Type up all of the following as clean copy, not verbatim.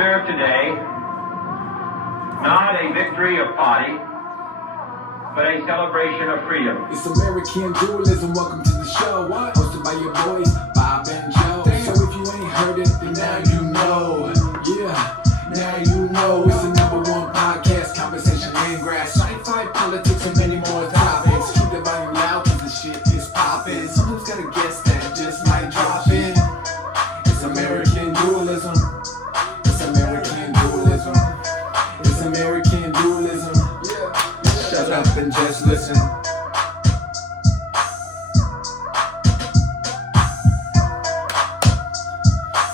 observe today not a victory of party, but a celebration of freedom. It's American Dualism. Welcome to the show. What? Hosted by your boys, Bob and Joe. Damn. So if you ain't heard it, then now you know. Yeah, now you know. It's the #1 podcast, conversation and grass, sci-fi, politics, and many more topics. Keep the volume loud, cause the shit is poppin'. Someone's got a guess that just might drop in. It's American Dualism. It's American Dualism. It's American Dualism. Yeah. Shut up and just listen.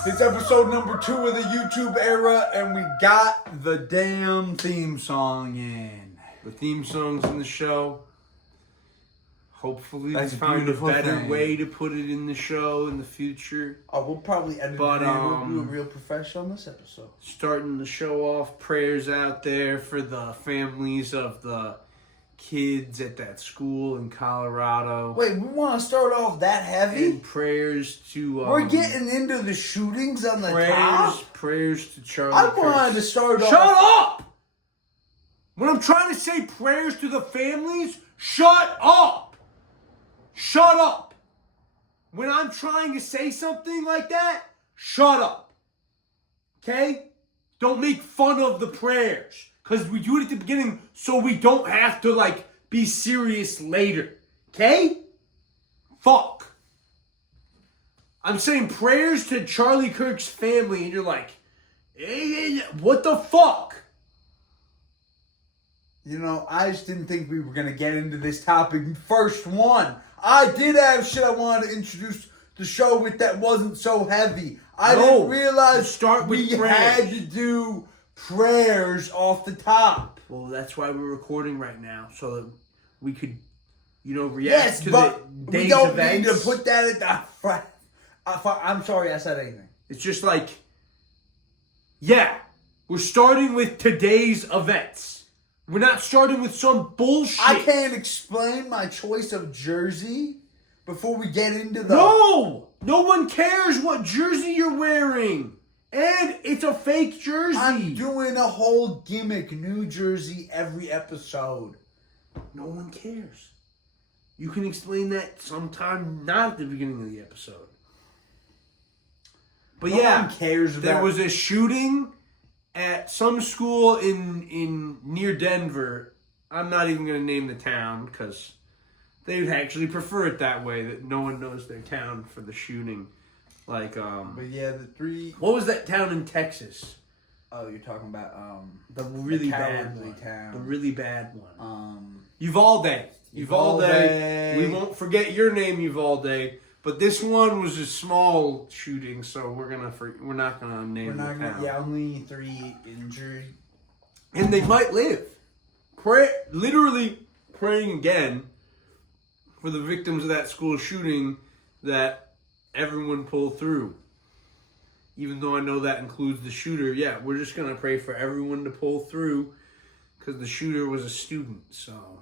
It's episode number 2 of the YouTube era, and we got the damn theme song in. The theme songs in the show. Hopefully That's we a found a beautiful better thing. way to put it in the show in the future. Oh, we'll probably edit But, it in. We'll do a real professional on this episode. Starting the show off, prayers out there for the families of the kids at that school in Colorado. Wait, we want to start off that heavy? And prayers to... We're getting into the shootings on the top? Prayers to Charlie I Kirk. wanted to start off... Shut up! When I'm trying to say prayers to the families, shut up! Shut up! When I'm trying to say something like that, shut up. Okay? Don't make fun of the prayers. Because we do it at the beginning so we don't have to, be serious later. Okay? Fuck. I'm saying prayers to Charlie Kirk's family, and you're like, hey, what the fuck? You know, I just didn't think we were going to get into this topic. First one. I did have shit I wanted to introduce the show with that wasn't so heavy. I didn't realize we had to do prayers off the top. Well, that's why we're recording right now, so that we could, react to the day's we don't events. need to put that at the front. I'm sorry I said anything. It's just we're starting with today's events. We're not starting with some bullshit. I can't explain my choice of jersey before we get into the... No one cares what jersey you're wearing. And it's a fake jersey. I'm doing a whole gimmick New Jersey every episode. No one cares. You can explain that sometime, not at the beginning of the episode. But No one cares about... There was a shooting at some school in near Denver. I'm not even going to name the town because they would actually prefer it that way, that no one knows their town for the shooting. But yeah, the three... What was that town in Texas? Oh, you're talking about the really bad cowardly one. town. The really bad one. Uvalde. Uvalde. We won't forget your name, Uvalde. But this one was a small shooting, so we're not gonna name the town. Yeah, only 3 injured. And they might live. Literally praying again for the victims of that school shooting that everyone pull through. Even though I know that includes the shooter, yeah, we're just gonna pray for everyone to pull through because the shooter was a student. So,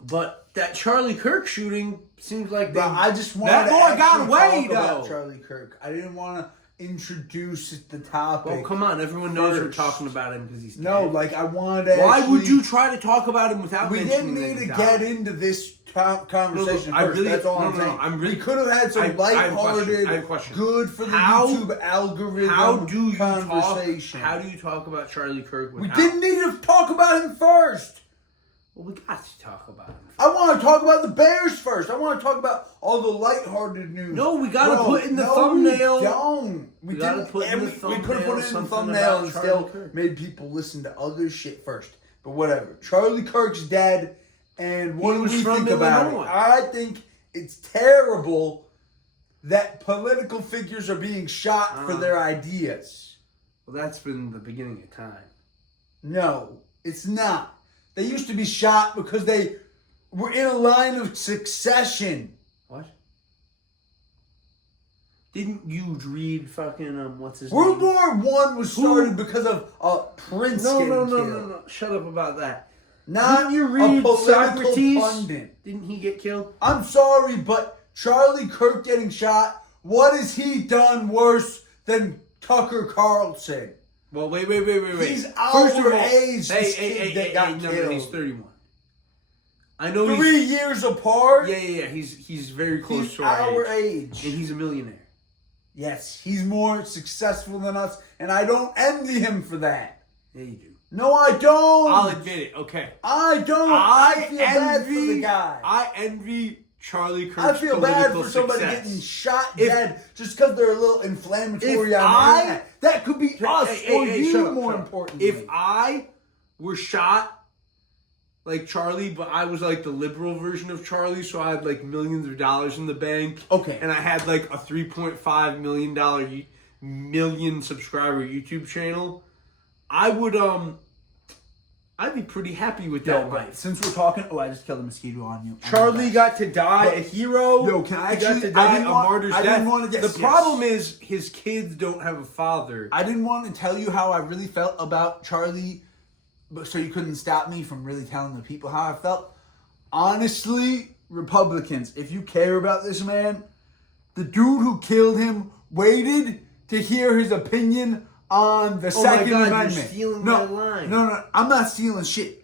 but that Charlie Kirk shooting seems like I just wanted that boy to got away talk about though. Charlie Kirk. I didn't want to introduce the topic. Well, come on, everyone knows we're talking about him because he's dead. No, I wanted to. Why would you try to talk about him without? We didn't need to get into this conversation first. That's all I'm saying. We could have had some lighthearted, good for the YouTube algorithm conversation. How do you talk about Charlie Kirk? We didn't need to talk about him first. Well, we got to talk about him. I want to talk about the Bears first. I want to talk about all the lighthearted news. No, we got to put in the thumbnail. We don't. We got to didn't. put in the thumbnail. We could have put it in the thumbnail and still made people listen to other shit first. But whatever. Charlie Kirk's dead, and what do we think about it? I think it's terrible that political figures are being shot for their ideas. Well, that's been the beginning of time. No, it's not. They used to be shot because they were in a line of succession. What? Didn't you read fucking, what's his World name? War I was started because of Prince getting killed. No. Shut up about that. Not Didn't you read a political Socrates? pundit. Didn't he get killed? I'm sorry, but Charlie Kirk getting shot, what has he done worse than Tucker Carlson. Well, wait. He's First of all, age. no, he's 31. I know 3 years apart. Yeah. He's very close He's to our age. and he's a millionaire. Yes, he's more successful than us, and I don't envy him for that. Yeah, you do. No, I don't. I'll admit it. Okay. I don't. I feel bad for the guy. I envy Charlie Kirk's I feel bad for somebody success. getting shot dead just because they're a little inflammatory If on the internet. That could be us or you, shut up, more shut up. importantly. If I were shot like Charlie, but I was like the liberal version of Charlie, so I had like millions of dollars in the bank. Okay. And I had like a $3.5 million subscriber YouTube channel, I would I'd be pretty happy with that. Right. Since we're talking, I just killed a mosquito on you. Charlie got to die a hero. Yo, can I He got actually? to die a I martyr's death. didn't want to. The problem is his kids don't have a father. I didn't want to tell you how I really felt about Charlie, but so you couldn't stop me from really telling the people how I felt. Honestly, Republicans, if you care about this man, the dude who killed him waited to hear his opinion on the Second Amendment. You're stealing my line. No, I'm not stealing shit.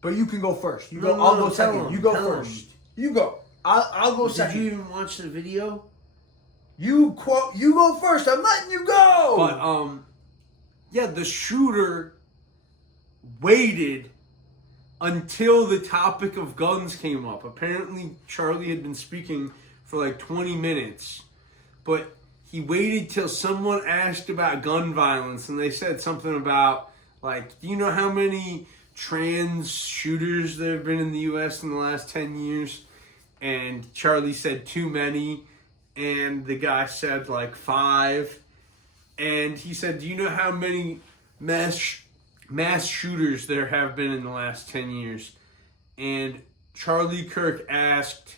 But you can go first. You No, go. no, I'll no, go tell second. him, You go tell first. him. You go. I'll go Did second. you even watch the video? You go first. I'm letting you go. But yeah, the shooter waited until the topic of guns came up. Apparently, Charlie had been speaking for like 20 minutes, but he waited till someone asked about gun violence, and they said something about, like, do you know how many trans shooters there have been in the U.S. in the last 10 years? And Charlie said too many, and the guy said like 5. And he said, do you know how many mass shooters there have been in the last 10 years? And Charlie Kirk asked,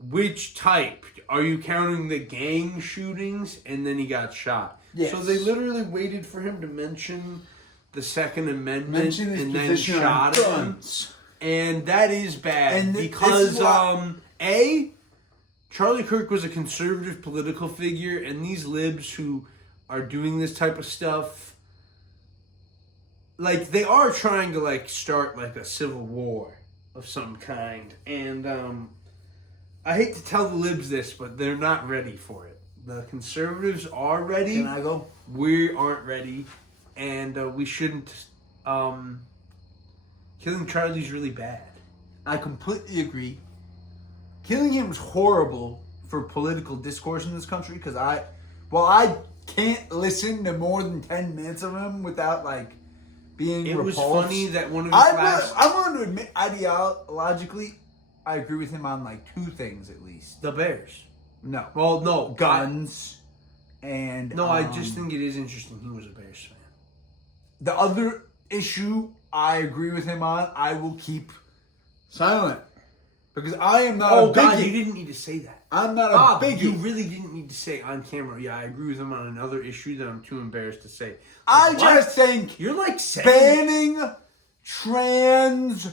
which type? Are you counting the gang shootings? And then he got shot. Yes. So they literally waited for him to mention the Second Amendment Mention his and then position on shot him. guns. And that is bad And this because, is why- Charlie Kirk was a conservative political figure, and these libs who are doing this type of stuff, like, they are trying to, like, start, like, a civil war of some kind. And, I hate to tell the libs this, but they're not ready for it. The conservatives are ready. Can I go? We aren't ready. And we shouldn't. Killing Charlie's really bad. I completely agree. Killing him is horrible for political discourse in this country because I Can't listen to more than 10 minutes of him without like being It was repulsed. funny that one of his last... I'm willing to admit, ideologically, I agree with him on like 2 things at least. The Bears. No. Well, no. Guns. And No, I just think it is interesting he was a Bears fan. the other issue I agree with him on, I will keep silent. Because I am not a bigot. God, you didn't need to say that. I'm not Bob, a bigot. you really didn't need to say on camera. Yeah, I agree with him on another issue that I'm too embarrassed to say. I What? just think You're like saying... banning trans.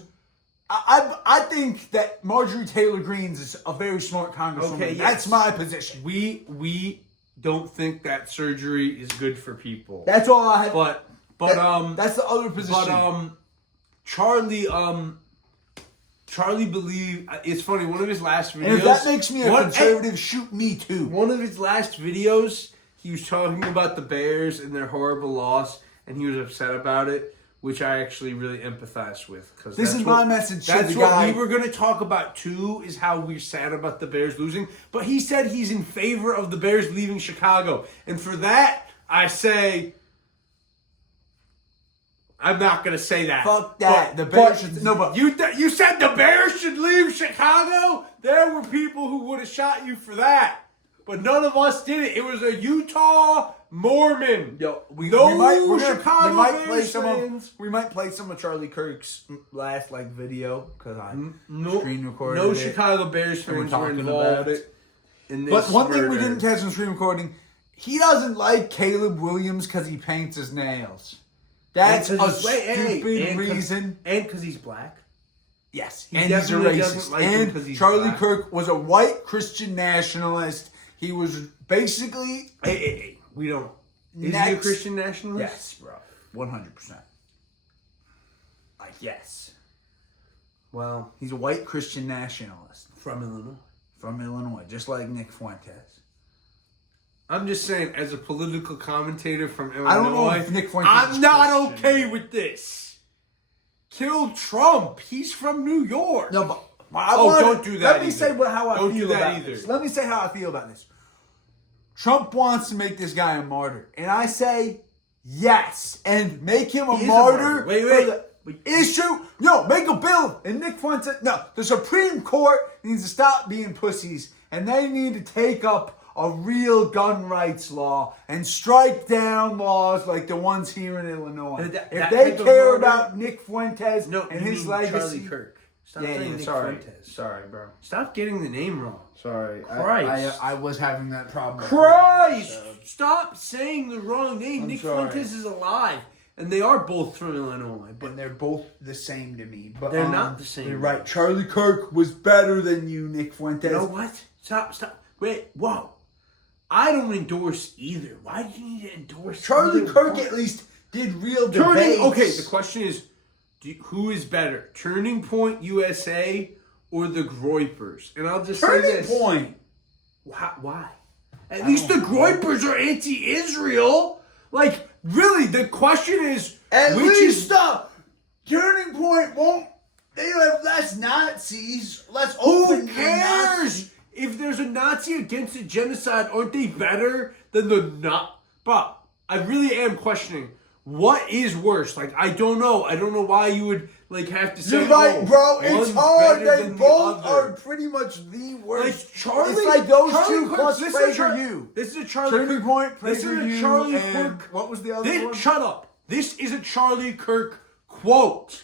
I think that Marjorie Taylor Greene is a very smart congresswoman. Okay, yes. That's my position. We don't think that surgery is good for people. That's all I have. But that's the other position. But Charlie believed. It's funny. One of his last videos. and if that makes me a conservative, shoot me too. One of his last videos, he was talking about the Bears and their horrible loss, and he was upset about it, which I actually really empathize with. Because This is my message to That's the what guy. we were going to talk about too. Is how we're sad about the Bears losing. But he said he's in favor of the Bears leaving Chicago, and for that, I say. I'm not gonna say that. Fuck that. The Bears should. No, but You said the Bears should leave Chicago? There were people who would have shot you for that. But none of us did it. It was a Utah Mormon. Yo, we might play some of Charlie Kirk's last like video because I screen recorded No it. Chicago Bears fans were talking involved about it. in this But one thing we murder. didn't catch on screen recording, he doesn't like Caleb Williams because he paints his nails. That's a stupid reason. And because he's black. Yes, He and he's a definitely racist. doesn't like him 'cause And he's Charlie black. Kirk was a white Christian nationalist. He was basically Hey, we don't. Is he a next. Christian nationalist? Yes, bro, 100%. Yes. Well, He's a white Christian nationalist from Illinois. from Illinois, just like Nick Fuentes. I'm just saying, as a political commentator from Illinois, I don't know if Nick Fuentes I'm is not Christian. okay with this. Kill Trump. He's from New York. No, but don't do that Let me either. say how I Don't do feel that about either. this. Let me say how I feel about this. Trump wants to make this guy a martyr, and I say yes, and make him a He is a martyr. martyr. Wait. for the issue. No, make a bill, and Nick Fuentes. No, the Supreme Court needs to stop being pussies, and they need to take up a real gun rights law and strike down laws like the ones here in Illinois. That if they type of care murder- about Nick Fuentes No, and you his mean legacy, Charlie Kirk. Stop saying Nick sorry, Fuentes. sorry, bro. Stop getting the name wrong. Sorry, Christ. I was having that problem. Christ! Stop saying the wrong name. I'm Nick sorry. Fuentes is alive. And they are both from Illinois. But And they're both the same to me. But They're not the same. You're right. Charlie Kirk was better than you, Nick Fuentes. you know what? Stop. Wait, whoa. I don't endorse either. Why do you need to endorse Charlie either Kirk one? at least did real debates. Okay, the question is, who is better? Turning Point USA or the Groypers? And I'll just say Turning this. Point. Why? At least the Groypers are anti-Israel. Like, really, the question is, At which least is the Turning Point won't. They have less Nazis, less who open cares? Nazis. If there's a Nazi against a genocide, aren't they better than the not? But I really am questioning what is worse. Like, I don't know. I don't know why you would like have to say. You're right, oh, bro. It's one's hard. better They than the both other. are pretty much the worst. Like Charlie, it's like those Charlie two Kirk, plus this is Praise Char- for You. This is a Charlie Turning Kirk. Point, Praise This for is a You, Charlie and Kirk. what was the other one? Shut up. This is a Charlie Kirk quote.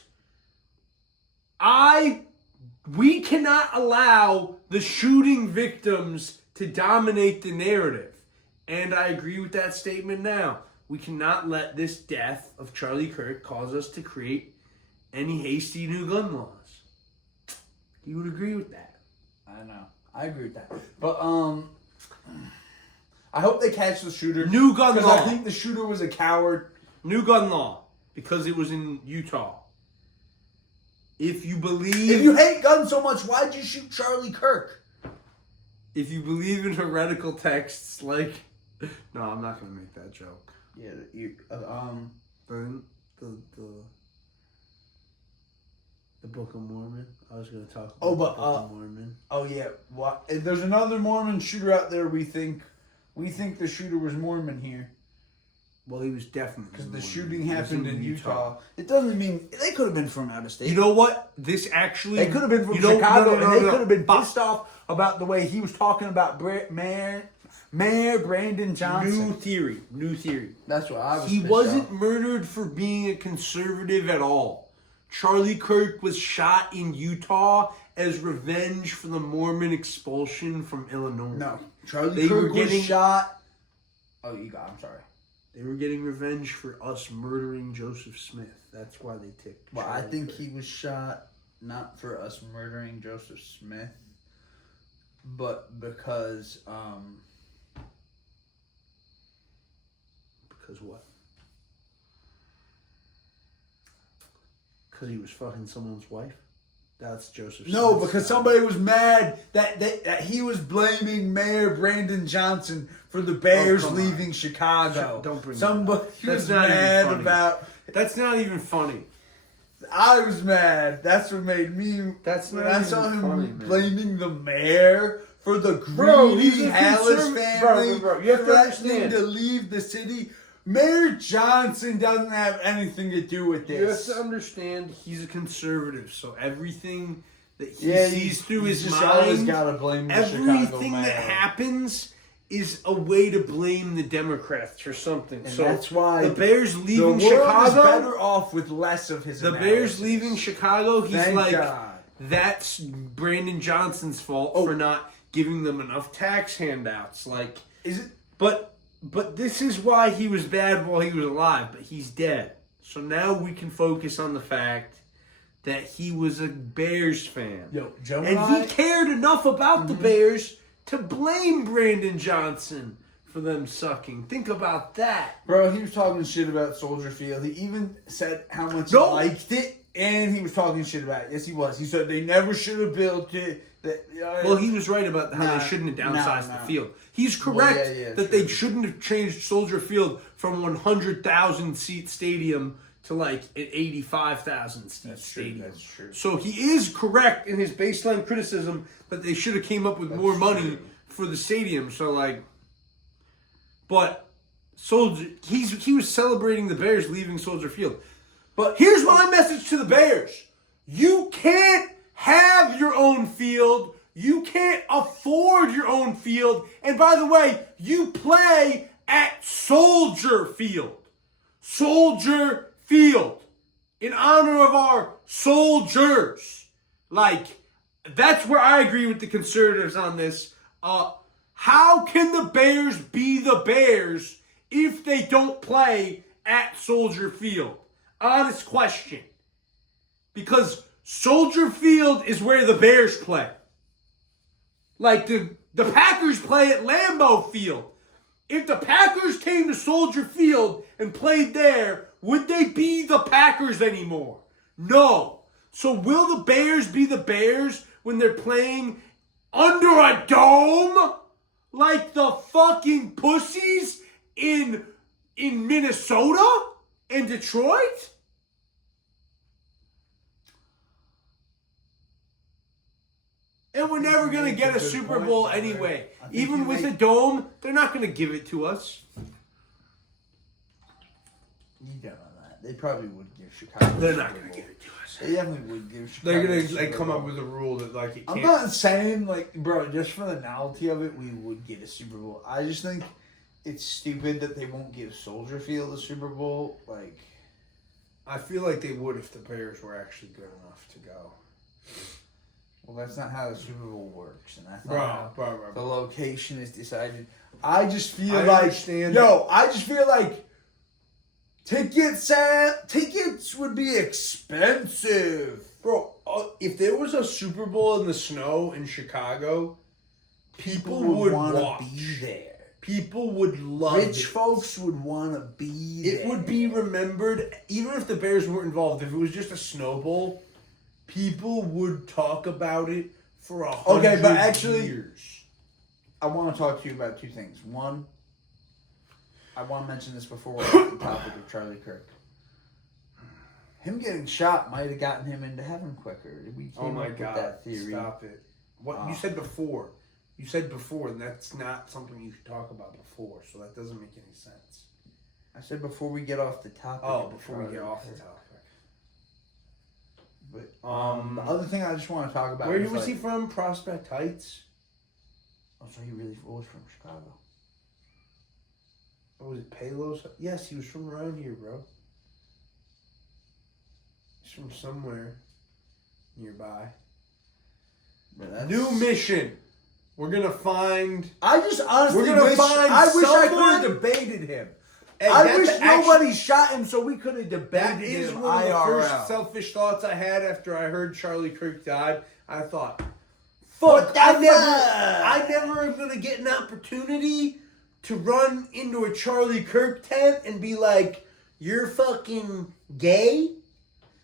We cannot allow the shooting victims to dominate the narrative. And I agree with that statement now. We cannot let this death of Charlie Kirk cause us to create any hasty new gun laws. You would agree with that. I know. I agree with that. But I hope they catch the shooter. New gun because law. I think the shooter was a coward. New gun law. Because it was in Utah. If you believe... If you hate guns so much, why'd you shoot Charlie Kirk? If you believe in heretical texts like... No, I'm not going to make that joke. Yeah, The Book of Mormon. I was going to talk about Oh, but, the Book of Mormon. oh yeah. What? There's another Mormon shooter out there. We think the shooter was Mormon here Well, he was definitely... because the Mormon. shooting He was happened in Utah. It doesn't mean they could have been from out of state. You know what? This actually... They could have been from You know- Chicago, no, and they no. could have been pissed off about the way he was talking about Mayor Brandon Johnson. New theory. That's what I was. He pissed wasn't off. murdered for being a conservative at all. Charlie Kirk was shot in Utah as revenge for the Mormon expulsion from Illinois. No, Charlie They were Kirk getting- was shot. Oh, you got. I'm sorry. They were getting revenge for us murdering Joseph Smith. That's why they ticked. Well, I Charlie think Kirk. he was shot not for us murdering Joseph Smith, but because Because what? Because he was fucking someone's wife? That's Joseph no, Smith's because guy. somebody was mad that he was blaming Mayor Brandon Johnson for the Bears come on. leaving Chicago. Don't bring that somebody up. That's was not even mad funny. about. That's not even funny. I was mad. That's what made me. That's when not I saw even him funny, man. blaming the mayor for the Bro, he's greedy a Hallis conserv- family bro, you have to threatening understand. to leave the city. Mayor Johnson doesn't have anything to do with You have this. to understand he's a conservative, so everything that he Yeah, sees through his just always mind, gotta blame the Chicago everything mayor. that happens is a way to blame the Democrats for something. And so that's why the Bears The leaving world is Chicago. better off with less of his. The analysis. Bears leaving Chicago. He's Thank like, God. that's Brandon Johnson's fault for not giving them enough tax handouts. Like, Is it? But this is why he was bad while he was alive, but he's dead. So now we can focus on the fact that he was a Bears fan. Yo, Joe and he cared enough about the Bears to blame Brandon Johnson for them sucking. Think about that. Bro, he was talking shit about Soldier Field. He even said how much No. he liked it, and he was talking shit about it. Yes, he was. He said they never should have built it. Well, he was right about how they shouldn't have downsized the field. He's correct that they shouldn't have changed Soldier Field from 100,000 seat stadium to like an 85,000 seat stadium. That's true. So he is correct in his baseline criticism that they should have came up with more money for the stadium. So like, but Soldier, he was celebrating the Bears leaving Soldier Field. But here's my message to the Bears: you can't have your own field. You can't afford your own field. And by the way, you play at Soldier Field. Soldier Field. In honor of our soldiers. Like, that's where I agree with the conservatives on this. How can the Bears be the Bears if they don't play at Soldier Field? Honest question. Because Soldier Field is where the Bears play. Like the Packers play at Lambeau Field. If the Packers came to Soldier Field and played there, would they be the Packers anymore? No. So will the Bears be the Bears when they're playing under a dome? Like the fucking pussies in Minnesota and Detroit? And we're never going to get a Super Bowl anyway. Even with a dome, they're not going to give it to us. You don't know that. They probably would give Chicago. They're not going to give it to us. They definitely would give Chicago. They're going to like come up with a rule that like it can't. I'm not saying like, bro, just for the novelty of it, we would get a Super Bowl. I just think it's stupid that they won't give Soldier Field a Super Bowl. Like, I feel like they would if the Bears were actually good enough to go. well, that's not how the Super Bowl works, and that's Bro, not how bro. the location is decided. I just feel I like, understand I just feel like tickets would be expensive. Bro, if there was a Super Bowl in the snow in Chicago, people would want watch. to be there. People would love it. Rich folks would want to be there. It would be remembered, even if the Bears weren't involved, if it was just a Snow Bowl, people would talk about it for 100 but actually- years. I want to talk to you about two things. One, I want to mention this before we get to the topic of Charlie Kirk. Him getting shot might have gotten him into heaven quicker. We came up with that theory. Stop it. What you said before. You said before, and that's not something you should talk about before, so that doesn't make any sense. I said before we get off the topic. Oh, before we get off the topic. But the other thing I just want to talk about. Where is was he from? Prospect Heights? Oh, so he really was from Chicago. Or was it Palos? Yes, he was from around here, bro. He's from somewhere nearby. New mission. We're gonna find. I just honestly We're gonna wish. find I wish I someone- could have debated him. Hey, I that's wish actually- nobody shot him so we could have That debated is him one of the IRL. first selfish thoughts I had after I heard Charlie Kirk died. I thought, What fuck, the I never am gonna get an opportunity to run into a Charlie Kirk tent and be like, "You're fucking gay.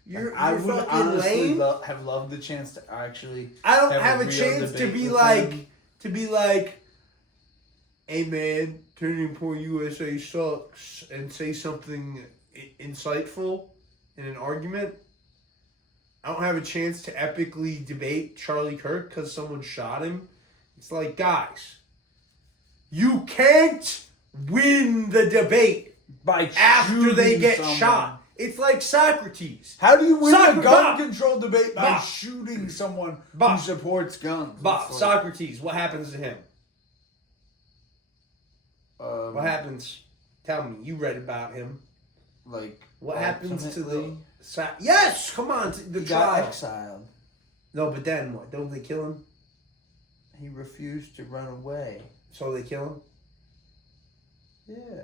You're would fucking honestly lame." have loved the chance to actually. I don't have a real chance to debate be with like, him. "Hey man, Turning Point USA sucks," and say something insightful in an argument. I don't have a chance to epically debate Charlie Kirk because someone shot him. It's like, guys, you can't win the debate by after they shooting get someone. shot. It's like Socrates. How do you win Soccer- a gun Bob. control debate by Bob. shooting someone Bob. who supports guns? Bob, It's Socrates, what happens to him? like, What happens? Tell me. You read about him. Like What happens to the... ultimately, Yes! Come on, the he got trial. exiled. No, but then what? Don't they kill him? He refused to run away. So they kill him? Yeah.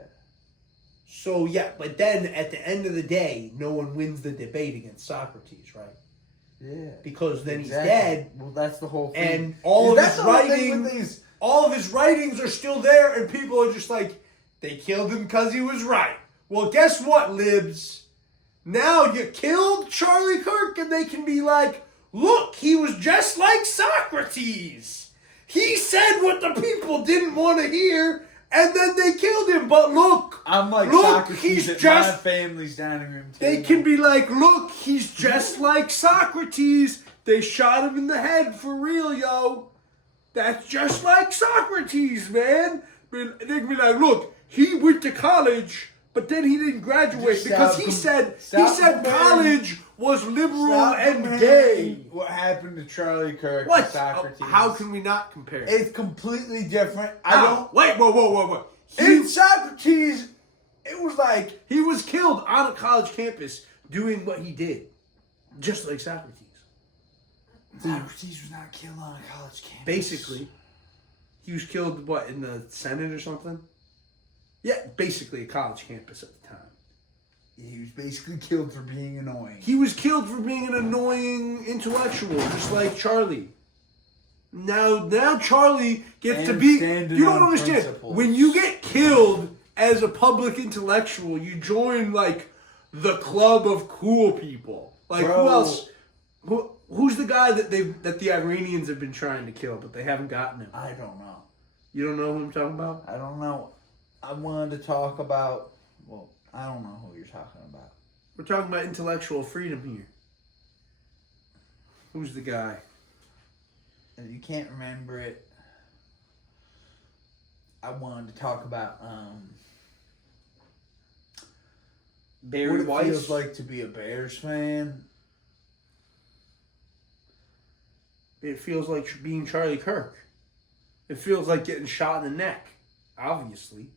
So, yeah, but then at the end of the day, no one wins the debate against Socrates, right? Yeah. Because then Exactly. he's dead, Well, that's the whole thing. and all of That's his the whole thing writing, with these all of his writings are still there, and people are just like, they killed him because he was right. Well, guess what, libs? Now you killed Charlie Kirk, and they can be like, look, he was just like Socrates. He said what the people didn't want to hear, and then they killed him. But look, I'm like look, Socrates he's at just, my family's dining room table. they can be like, look, he's just like Socrates. They shot him in the head for real, yo. That's just like Socrates, man. They can be like, look, he went to college, but then he didn't graduate because he said college was liberal and gay. What happened to Charlie Kirk What? and Socrates? How can we not compare? It's completely different. Wait, whoa. In Socrates, it was like He was killed on a college campus doing what he did, just like Socrates. Socrates was not killed on a college campus. Basically, he was killed, what, in the Senate or something? Yeah, basically a college campus at the time. He was basically killed for being annoying. He was killed for being an annoying intellectual, just like Charlie. Now Charlie gets to be... You don't understand. Principles. When you get killed as a public intellectual, you join, like, the club of cool people. Like, Bro. who else... Who's the guy that the Iranians have been trying to kill, but they haven't gotten him? I don't know. You don't know who I'm talking about? I don't know. I wanted to talk about... Well, I don't know who you're talking about. We're talking about intellectual freedom here. Who's the guy? And you can't remember it. I wanted to talk about Barry what it feels Weiss? like to be a Bears fan. It feels like being Charlie Kirk. It feels like getting shot in the neck, obviously.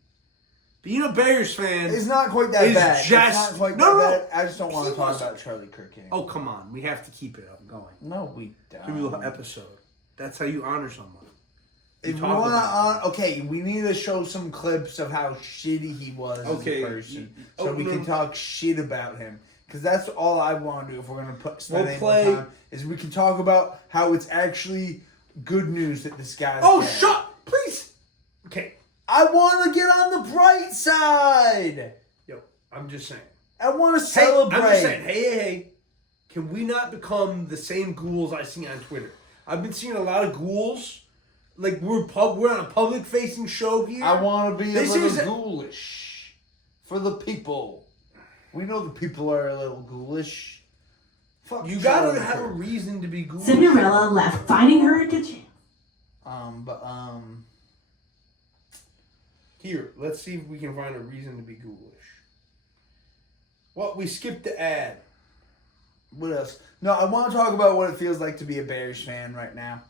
Being a Bears fan... It's not quite that is bad. just- It's not quite No, that no. bad. I just don't want He to talk wasn't- about Charlie Kirk anymore. Oh, come on. We have to keep it up going. No, we don't. Through the episode. That's how you honor someone. If we talk want about to, okay, we need to show some clips of how shitty he was as a person, so we can talk shit about him. Because that's all I want to do if we're going to spend any more time, is we can talk about how it's actually good news that this guy's dead. Shut! Please! Okay. I want to get on the bright side! Yo, I'm just saying. I want to celebrate! I'm just saying, hey. Can we not become the same ghouls I see on Twitter? I've been seeing a lot of ghouls. Like, we're on a public-facing show here. I want to be a This little is- ghoulish. For the people. We know the people are a little ghoulish. Fuck You gotta Charlie have a Kirk. reason to be ghoulish. Cinderella left, finding her a good chance. Here, let's see if we can find a reason to be ghoulish. Well, we skipped the ad. What else? No, I want to talk about what it feels like to be a Bears fan right now.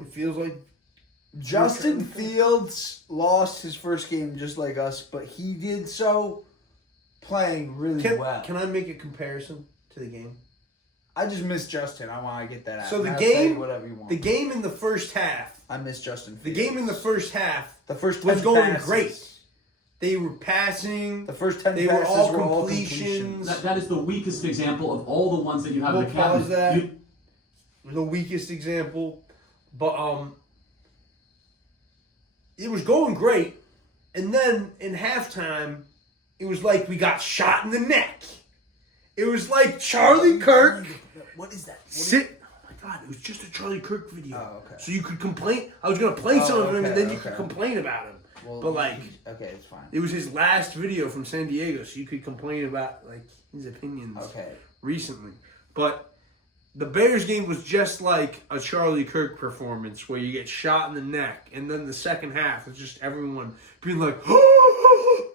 It feels like Justin Fields lost his first game just like us, but he did so playing really well. Can I make a comparison to the game? I just miss Justin. I want to get that out. So the Now game, say whatever you want. the game in the first half, I miss Justin the Fields. game in the first half the first was 10 going passes. great. They were passing. The first 10 They were passes all were all completions. completions. That is the weakest example of all the ones that you have We'll in the cabinet. pause that. You- The weakest example, but it was going great, and then in halftime, it was like we got shot in the neck. It was like Charlie Kirk. What is that? Oh my God! It was just a Charlie Kirk video. Oh, okay. So you could complain. I was gonna play some of him, and then you could okay. complain about him. Well, But like, okay, it's fine. it was his last video from San Diego, so you could complain about like his opinions. Okay. Recently, but the Bears game was just like a Charlie Kirk performance where you get shot in the neck, and then the second half is just everyone being like, "Oh,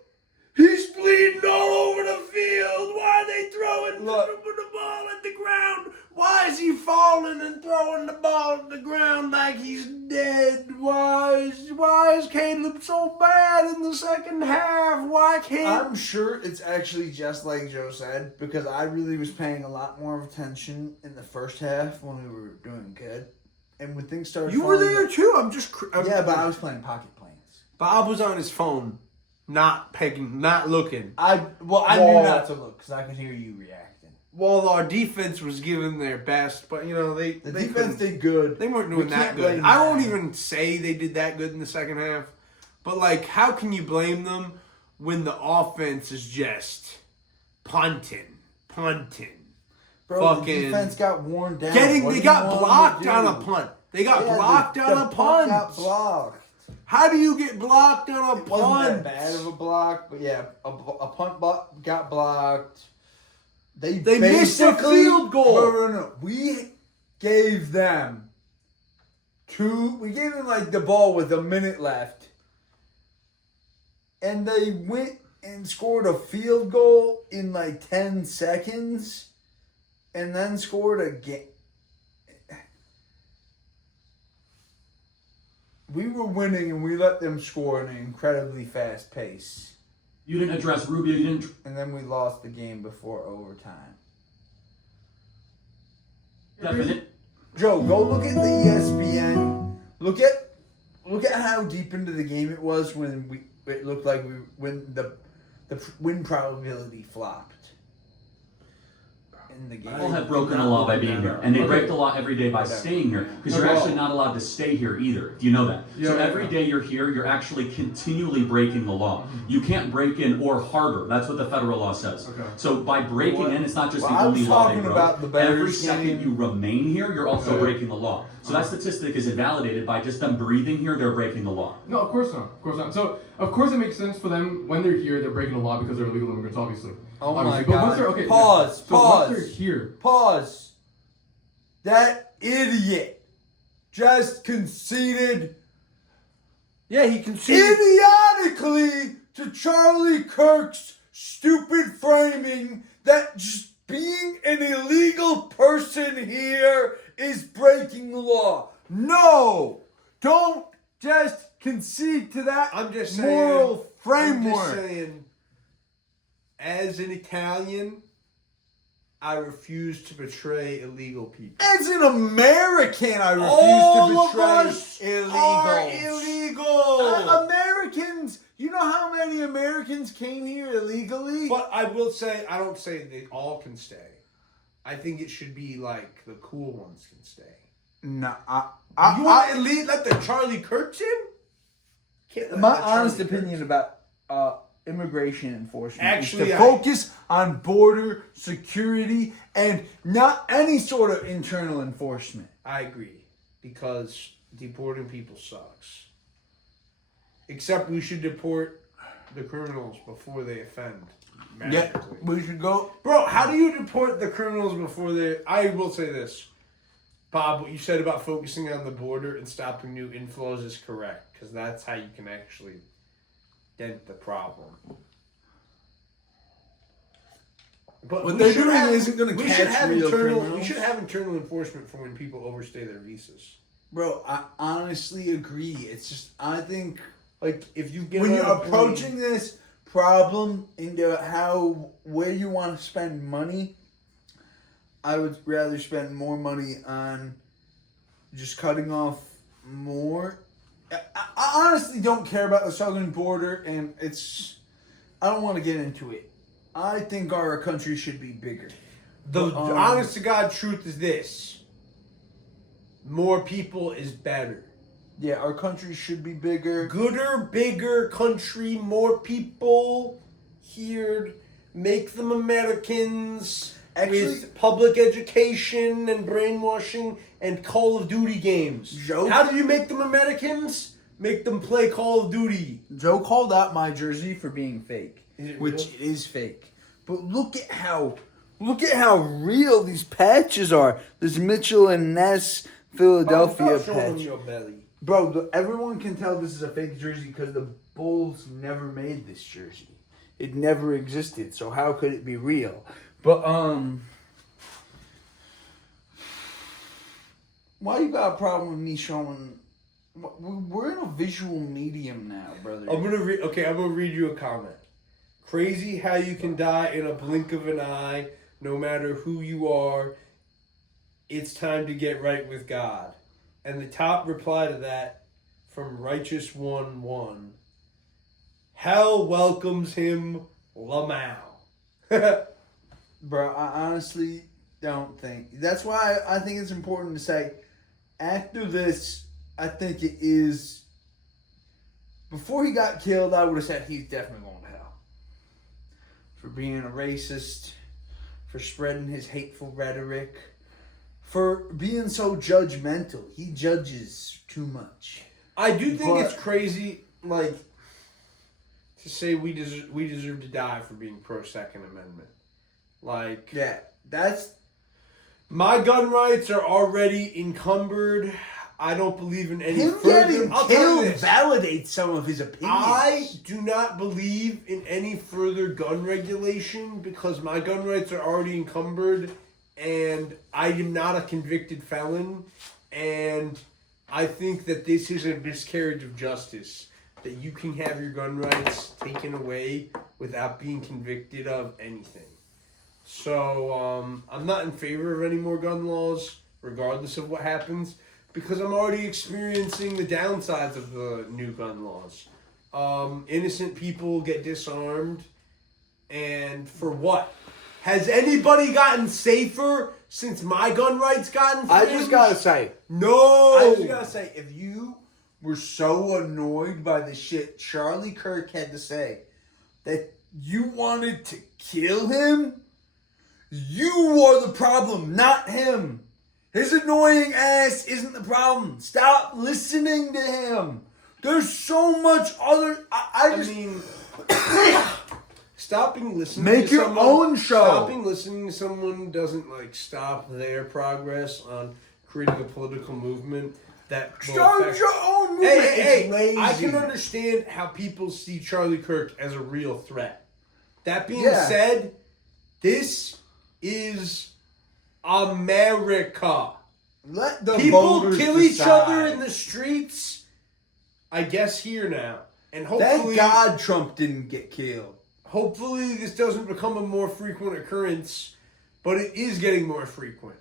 he's bleeding all over the field. Why are they throwing the ball at the ground? Why is he falling and throwing the ball at the ground like he's dead? Why is Caleb so bad in the second half? Why can't?" I'm sure it's actually just like Joe said, because I really was paying a lot more of attention in the first half when we were doing good. And when things started You were falling there too. Yeah, but I was playing Pocket Planes. Bob was on his phone, not looking. I knew not to look, because I could hear you reacting. Well, our defense was giving their best, but the defense did good. They weren't doing that good. I won't even say they did that good in the second half, but how can you blame them when the offense is just punting? Bro, the defense got worn down. They got blocked on a punt. They got blocked on a punt. Got blocked. How do you get blocked on a punt? Wasn't that bad of a block, but yeah, a punt got blocked. They missed a field goal. No. We gave them the ball with a minute left. And they went and scored a field goal in 10 seconds. And then scored again. We were winning and we let them score at an incredibly fast pace. You didn't address Rubio. You didn't. And then we lost the game before overtime. Definite. Joe, go look at the ESPN. Look at how deep into the game it was when it looked like the win probability flopped. In the game. People have broken a law by being here, and they break the law every day by staying here, because you're actually not allowed to stay here either. Do you know that? So every day you're here, you're actually continually breaking the law. You can't break in or harbor. That's what the federal law says. So by breaking in, it's not just the only law they broke. Every second you remain here, you're also breaking the law. So that statistic is invalidated by just them breathing here, they're breaking the law. No, of course not. Of course not. So, of course it makes sense for them when they're here, they're breaking the law because they're illegal immigrants, obviously. Oh obviously. my God. Pause. Once they're here. Pause. That idiot just conceded. Yeah, he conceded. Idiotically to Charlie Kirk's stupid framing that just being an illegal person here is breaking the law. No! Don't just concede to that moral framework. I'm just saying, as an Italian, I refuse to betray illegal people. As an American, I refuse All to betray of us are illegal. Americans, you know how many Americans came here illegally? But I will say, I don't say they all can stay. I think it should be the cool ones can stay. No, you want to let the Charlie Kirks in? My honest opinion about immigration enforcement actually is to focus on border security and not any sort of internal enforcement. I agree, because deporting people sucks. Except we should deport the criminals before they offend. Yeah, we should go. Bro, how do you deport the criminals before they... I will say this. Bob, what you said about focusing on the border and stopping new inflows is correct, because that's how you can actually dent the problem. But what they're doing isn't going to catch real criminals. We should have internal enforcement for when people overstay their visas. Bro, I honestly agree. It's just, I think, if you get when you're approaching this problem into where you want to spend money, I would rather spend more money on just cutting off more. I honestly don't care about the southern border, and I don't want to get into it. I think our country should be bigger. The honest to God truth is this. More people is better. Yeah, our country should be bigger. Gooder, bigger country, more people here, make them Americans. With public education and brainwashing and Call of Duty games. Joe, how do you make them Americans? Make them play Call of Duty. Joe called out my jersey for being fake, which real? It is fake. But look at how real these patches are. This Mitchell and Ness Philadelphia patch. Your belly. Bro, everyone can tell this is a fake jersey because the Bulls never made this jersey. It never existed, so how could it be real? But, why you got a problem with me showing... We're in a visual medium now, brother. I'm gonna read you a comment. Crazy how you can die in a blink of an eye, no matter who you are. It's time to get right with God. And the top reply to that from Righteous 1:1. Hell welcomes him, Lamau. Bro, I honestly don't think. That's why I think it's important to say, after this, I think it is. Before he got killed, I would have said he's definitely going to hell. For being a racist, for spreading his hateful rhetoric, for being so judgmental. He judges too much. I do think it's crazy, like, to say we deserve to die for being pro Second Amendment. Like, Yeah, that's. my gun rights are already encumbered. I don't believe in any Him further. getting I'll tell you killed this. validates some of his opinions. I do not believe in any further gun regulation because my gun rights are already encumbered and I am not a convicted felon. And I think that this is a miscarriage of justice, that you can have your gun rights taken away without being convicted of anything. So I'm not in favor of any more gun laws, regardless of what happens, because I'm already experiencing the downsides of the new gun laws. Innocent people get disarmed, and for what? Has anybody gotten safer since my gun rights gotten I infringed? just gotta say, No! I just gotta say, if you were so annoyed by the shit Charlie Kirk had to say that you wanted to kill him, you are the problem, not him. His annoying ass isn't the problem. Stop listening to him. There's so much other. I mean, stopping listening Make to your someone, own show. Stopping listening to someone doesn't like stop their progress on creating a political movement that will Start affect- your own movement. Hey, It's lazy. I can understand how people see Charlie Kirk as a real threat. That being Yeah. said, this is America. Let the People voters kill each decide. other in the streets. I guess here now, and hopefully, Thank God Trump didn't get killed. hopefully this doesn't become a more frequent occurrence, but it is getting more frequent,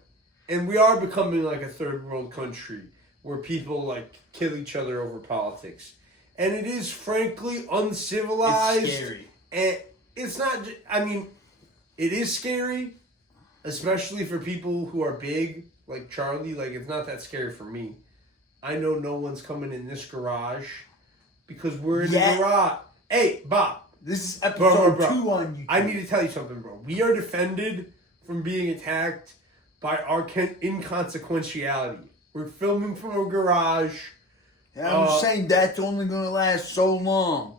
and we are becoming like a third world country where people like kill each other over politics, and it is frankly uncivilized. It's scary. And it's not. I mean, it is scary, especially for people who are big like Charlie. Like, it's not that scary for me. I know no one's coming in this garage because we're in the garage. Hey, Bob. This is episode 2 on YouTube. I need to tell you something, bro. We are defended from being attacked by our inconsequentiality. We're filming from a garage. Yeah, I'm saying that's only going to last so long.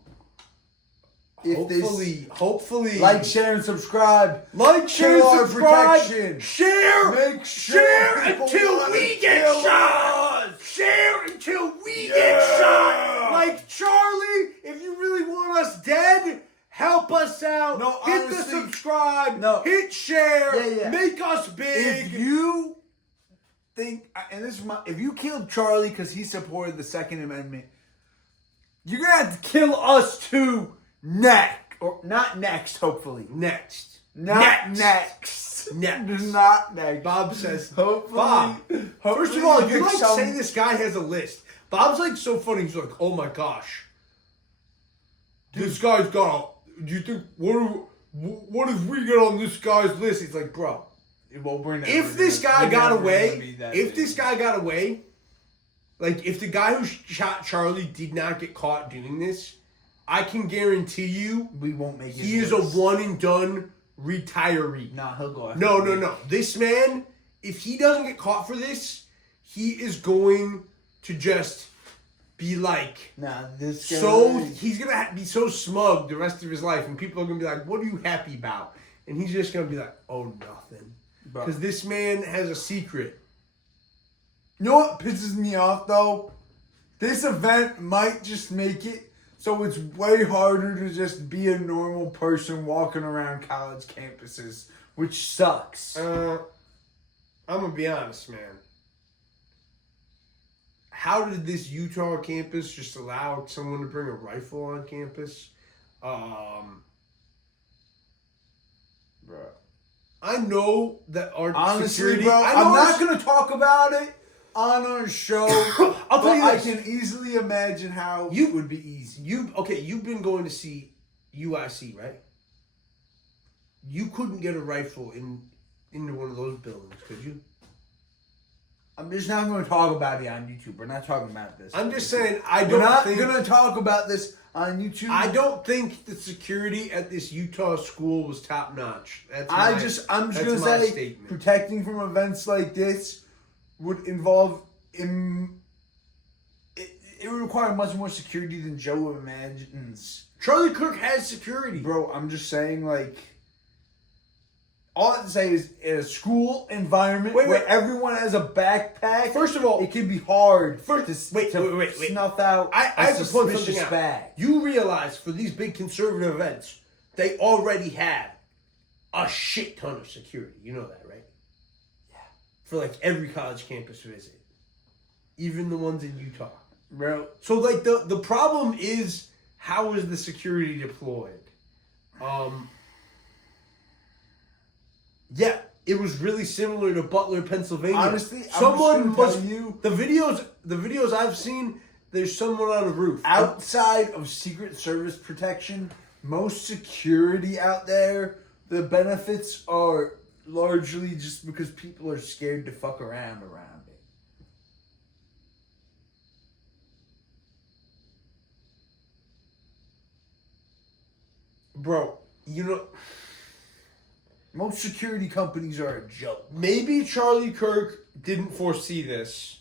Hopefully. Like, share, and subscribe. Like, share, Kill and our subscribe. protection. Share. Make sure Share people until wanna we get kill shot. us. Share until we get shot. Like Charlie, if you really want us dead, help us out. No, hit the honestly, subscribe. no. Hit share. Yeah. Make us big. If you think, and this is if you killed Charlie because he supported the Second Amendment, you're gonna have to kill us too next, or not next, hopefully. Next. Not Next. next. Not next. Bob says, Hopefully. Bob, hopefully first of all, you get like some- say this guy has a list. Bob's like so funny. He's like, oh my gosh. This guy's got do you think, what if we get on this guy's list? He's like, bro, if this guy got away, like if the guy who shot Charlie did not get caught doing this, I can guarantee you We won't make it. he is a one and done retiree. Nah, he'll go after No. This man, if he doesn't get caught for this, he is going to just be like, Nah, this guy. he's going to be so smug the rest of his life, and people are going to be like, what are you happy about? And he's just going to be like, oh, nothing. Because this man has a secret. You know what pisses me off though? This event might just make it so it's way harder to just be a normal person walking around college campuses, which sucks. I'm going to be honest, man. How did this Utah campus just allow someone to bring a rifle on campus? Bro. I know that our Honestly, security... bro, I know I'm our not going to talk about it on our show. I'll tell you I this. can easily imagine how it would be easy. You've been going to see UIC, right? you couldn't get a rifle into one of those buildings, could you? I'm just not going to talk about it on YouTube. We're not talking about this. I'm just saying, We're not going to talk about this on YouTube. I don't think the security at this Utah school was top notch. I'm just going to say, statement. Protecting from events like this would involve it would require much more security than Joe imagines. Charlie Kirk has security, bro. I'm just saying, like, all I have to say is in a school environment where everyone has a backpack. First of all, it can be hard to snuff out. I have to point something out. Bag. You realize for these big conservative events, they already have a shit ton of security. You know that, right? Yeah. For like every college campus visit, even the ones in Utah, bro. So like the problem is, how is the security deployed? Yeah, it was really similar to Butler, Pennsylvania. Honestly, someone must you the videos I've seen. There's someone on a roof outside of Secret Service protection. Most security out there, the benefits are largely just because people are scared to fuck around it. Bro, you know. Most security companies are a joke. Maybe Charlie Kirk didn't foresee this.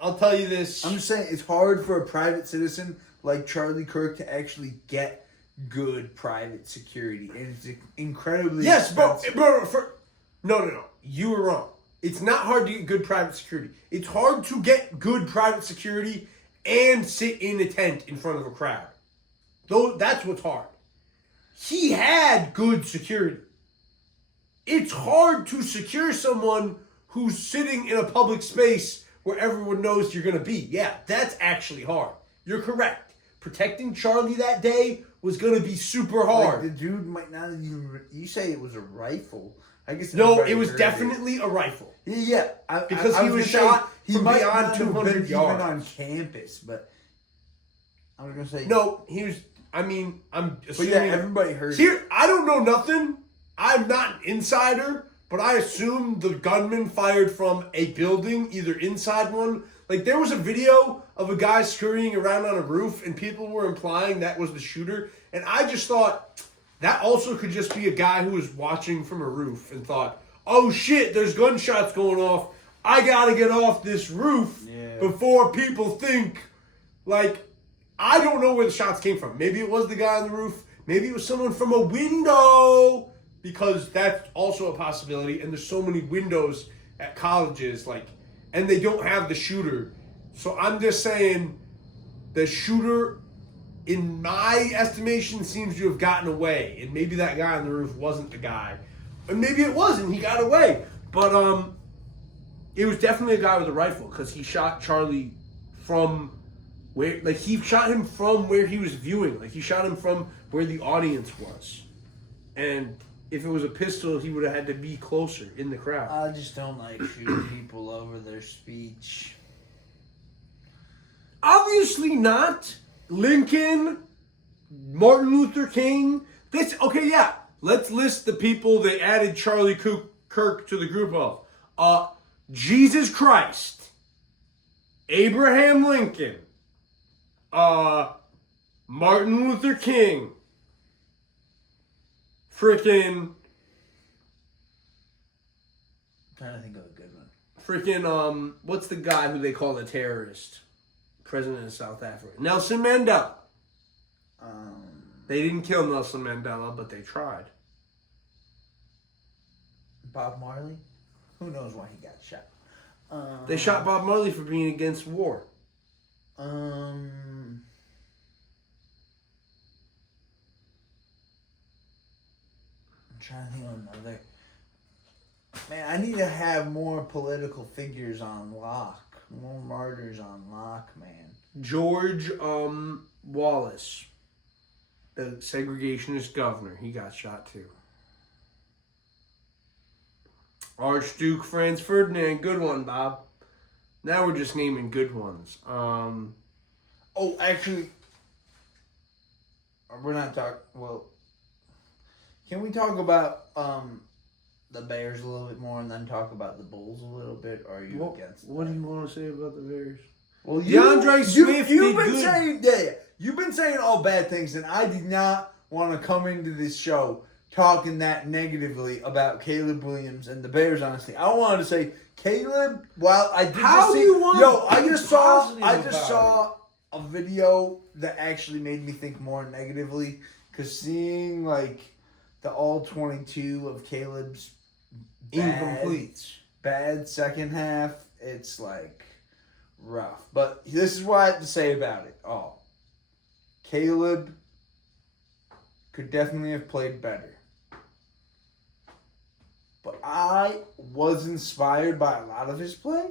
I'll tell you this. I'm just saying it's hard for a private citizen like Charlie Kirk to actually get good private security. And it's incredibly expensive. No. You were wrong. It's not hard to get good private security. It's hard to get good private security and sit in a tent in front of a crowd. That's what's hard. He had good security. It's hard to secure someone who's sitting in a public space where everyone knows you're going to be. Yeah, that's actually hard. You're correct. Protecting Charlie that day was going to be super hard. Like the dude might not even... You say it was a rifle. I guess no, it was definitely a rifle. Yeah. Because he was shot from beyond 200 yards. Even on campus, but... I was going to say... No, he was... I'm assuming... But yeah, everybody heard Here, I don't know nothing. I'm not an insider, but I assume the gunman fired from a building, either inside one. Like, there was a video of a guy scurrying around on a roof, and people were implying that was the shooter. And I just thought, that also could just be a guy who was watching from a roof and thought, oh shit, there's gunshots going off. I gotta get off this roof before people think, like... I don't know where the shots came from. Maybe it was the guy on the roof. Maybe it was someone from a window, because that's also a possibility. And there's so many windows at colleges, and they don't have the shooter. So I'm just saying the shooter, in my estimation, seems to have gotten away. And maybe that guy on the roof wasn't the guy. And maybe it wasn't. He got away. But it was definitely a guy with a rifle, because he shot Charlie from... he shot him from where he was viewing. He shot him from where the audience was. And if it was a pistol, he would have had to be closer in the crowd. I just don't like shooting people over their speech. Obviously not. Lincoln, Martin Luther King. Let's list the people they added Charlie Kirk to the group of. Jesus Christ. Abraham Lincoln. Martin Luther King. I'm trying to think of a good one. What's the guy who they call a terrorist? President of South Africa. Nelson Mandela. They didn't kill Nelson Mandela, but they tried. Bob Marley? Who knows why he got shot? They shot Bob Marley for being against war. I'm trying to think of another. Man, I need to have more political figures on lock. More martyrs on lock, man. George Wallace, the segregationist governor, he got shot too. Archduke Franz Ferdinand, good one, Bob. Now we're just naming good ones. Actually, we're not talking. Well, Can we talk about the Bears a little bit more and then talk about the Bulls a little bit? Or are you against that? What do you want to say about the Bears? Well, DeAndre Swift you've did been good. saying you've been saying all bad things, and I did not want to come into this show talking that negatively about Caleb Williams and the Bears. Honestly, I wanted to say Caleb. While I did How do you want to I be just positive saw a video that actually made me think more negatively, because seeing like the all 22 of Caleb's bad second half, it's like rough. But this is what I have to say about it all. Caleb could definitely have played better. But I was inspired by a lot of his play.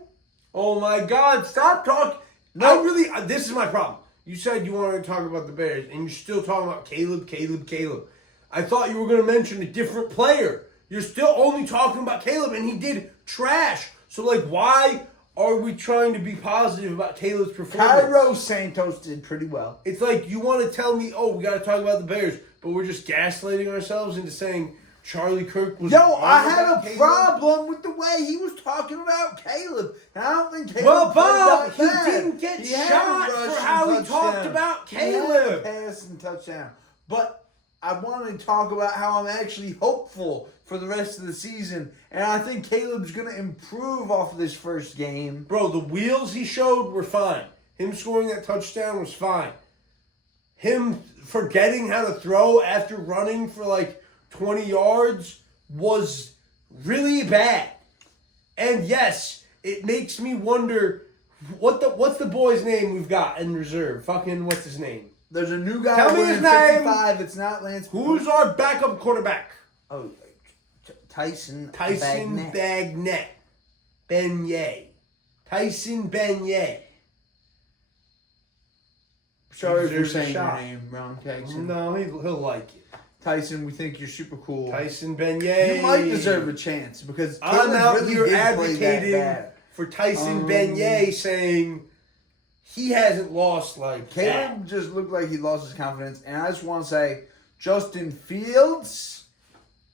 Oh my God! Stop talking. No, really. This is my problem. You said you wanted to talk about the Bears, and you're still talking about Caleb. I thought you were going to mention a different player. You're still only talking about Caleb, and he did trash. So, like, why are we trying to be positive about Caleb's performance? Cairo Santos did pretty well. It's like you want to tell me, oh, we got to talk about the Bears, but we're just gaslighting ourselves into saying Charlie Kirk was. Yo, I had a problem with the way he was talking about Caleb. And I don't think Caleb. Well, Bob, he bad. didn't get He had shot a rushing for how he touchdown. talked about He had Caleb. a pass and touchdown. But I wanted to talk about how I'm actually hopeful for the rest of the season. And I think Caleb's going to improve off of this first game. Bro, the wheels he showed were fine. Him scoring that touchdown was fine. Him forgetting how to throw after running for like 20 yards was really bad. And yes, it makes me wonder what's the boy's name we've got in reserve? Fucking what's his name? There's a new guy Tell me his name. 55. It's not Lance. Who's our backup quarterback? Oh, Tyson Tyson Bagnet. Beignet. Tyson Beignet. Sorry for Deserves a saying your shot. name wrong, Tyson. No, he'll like it. Tyson, we think you're super cool. Tyson Beignet. You might deserve a chance because I'm Caleb out really here did play that advocating bad. for Tyson Beignet, saying he hasn't lost like Caleb that. just looked like he lost his confidence, and I just want to say, Justin Fields,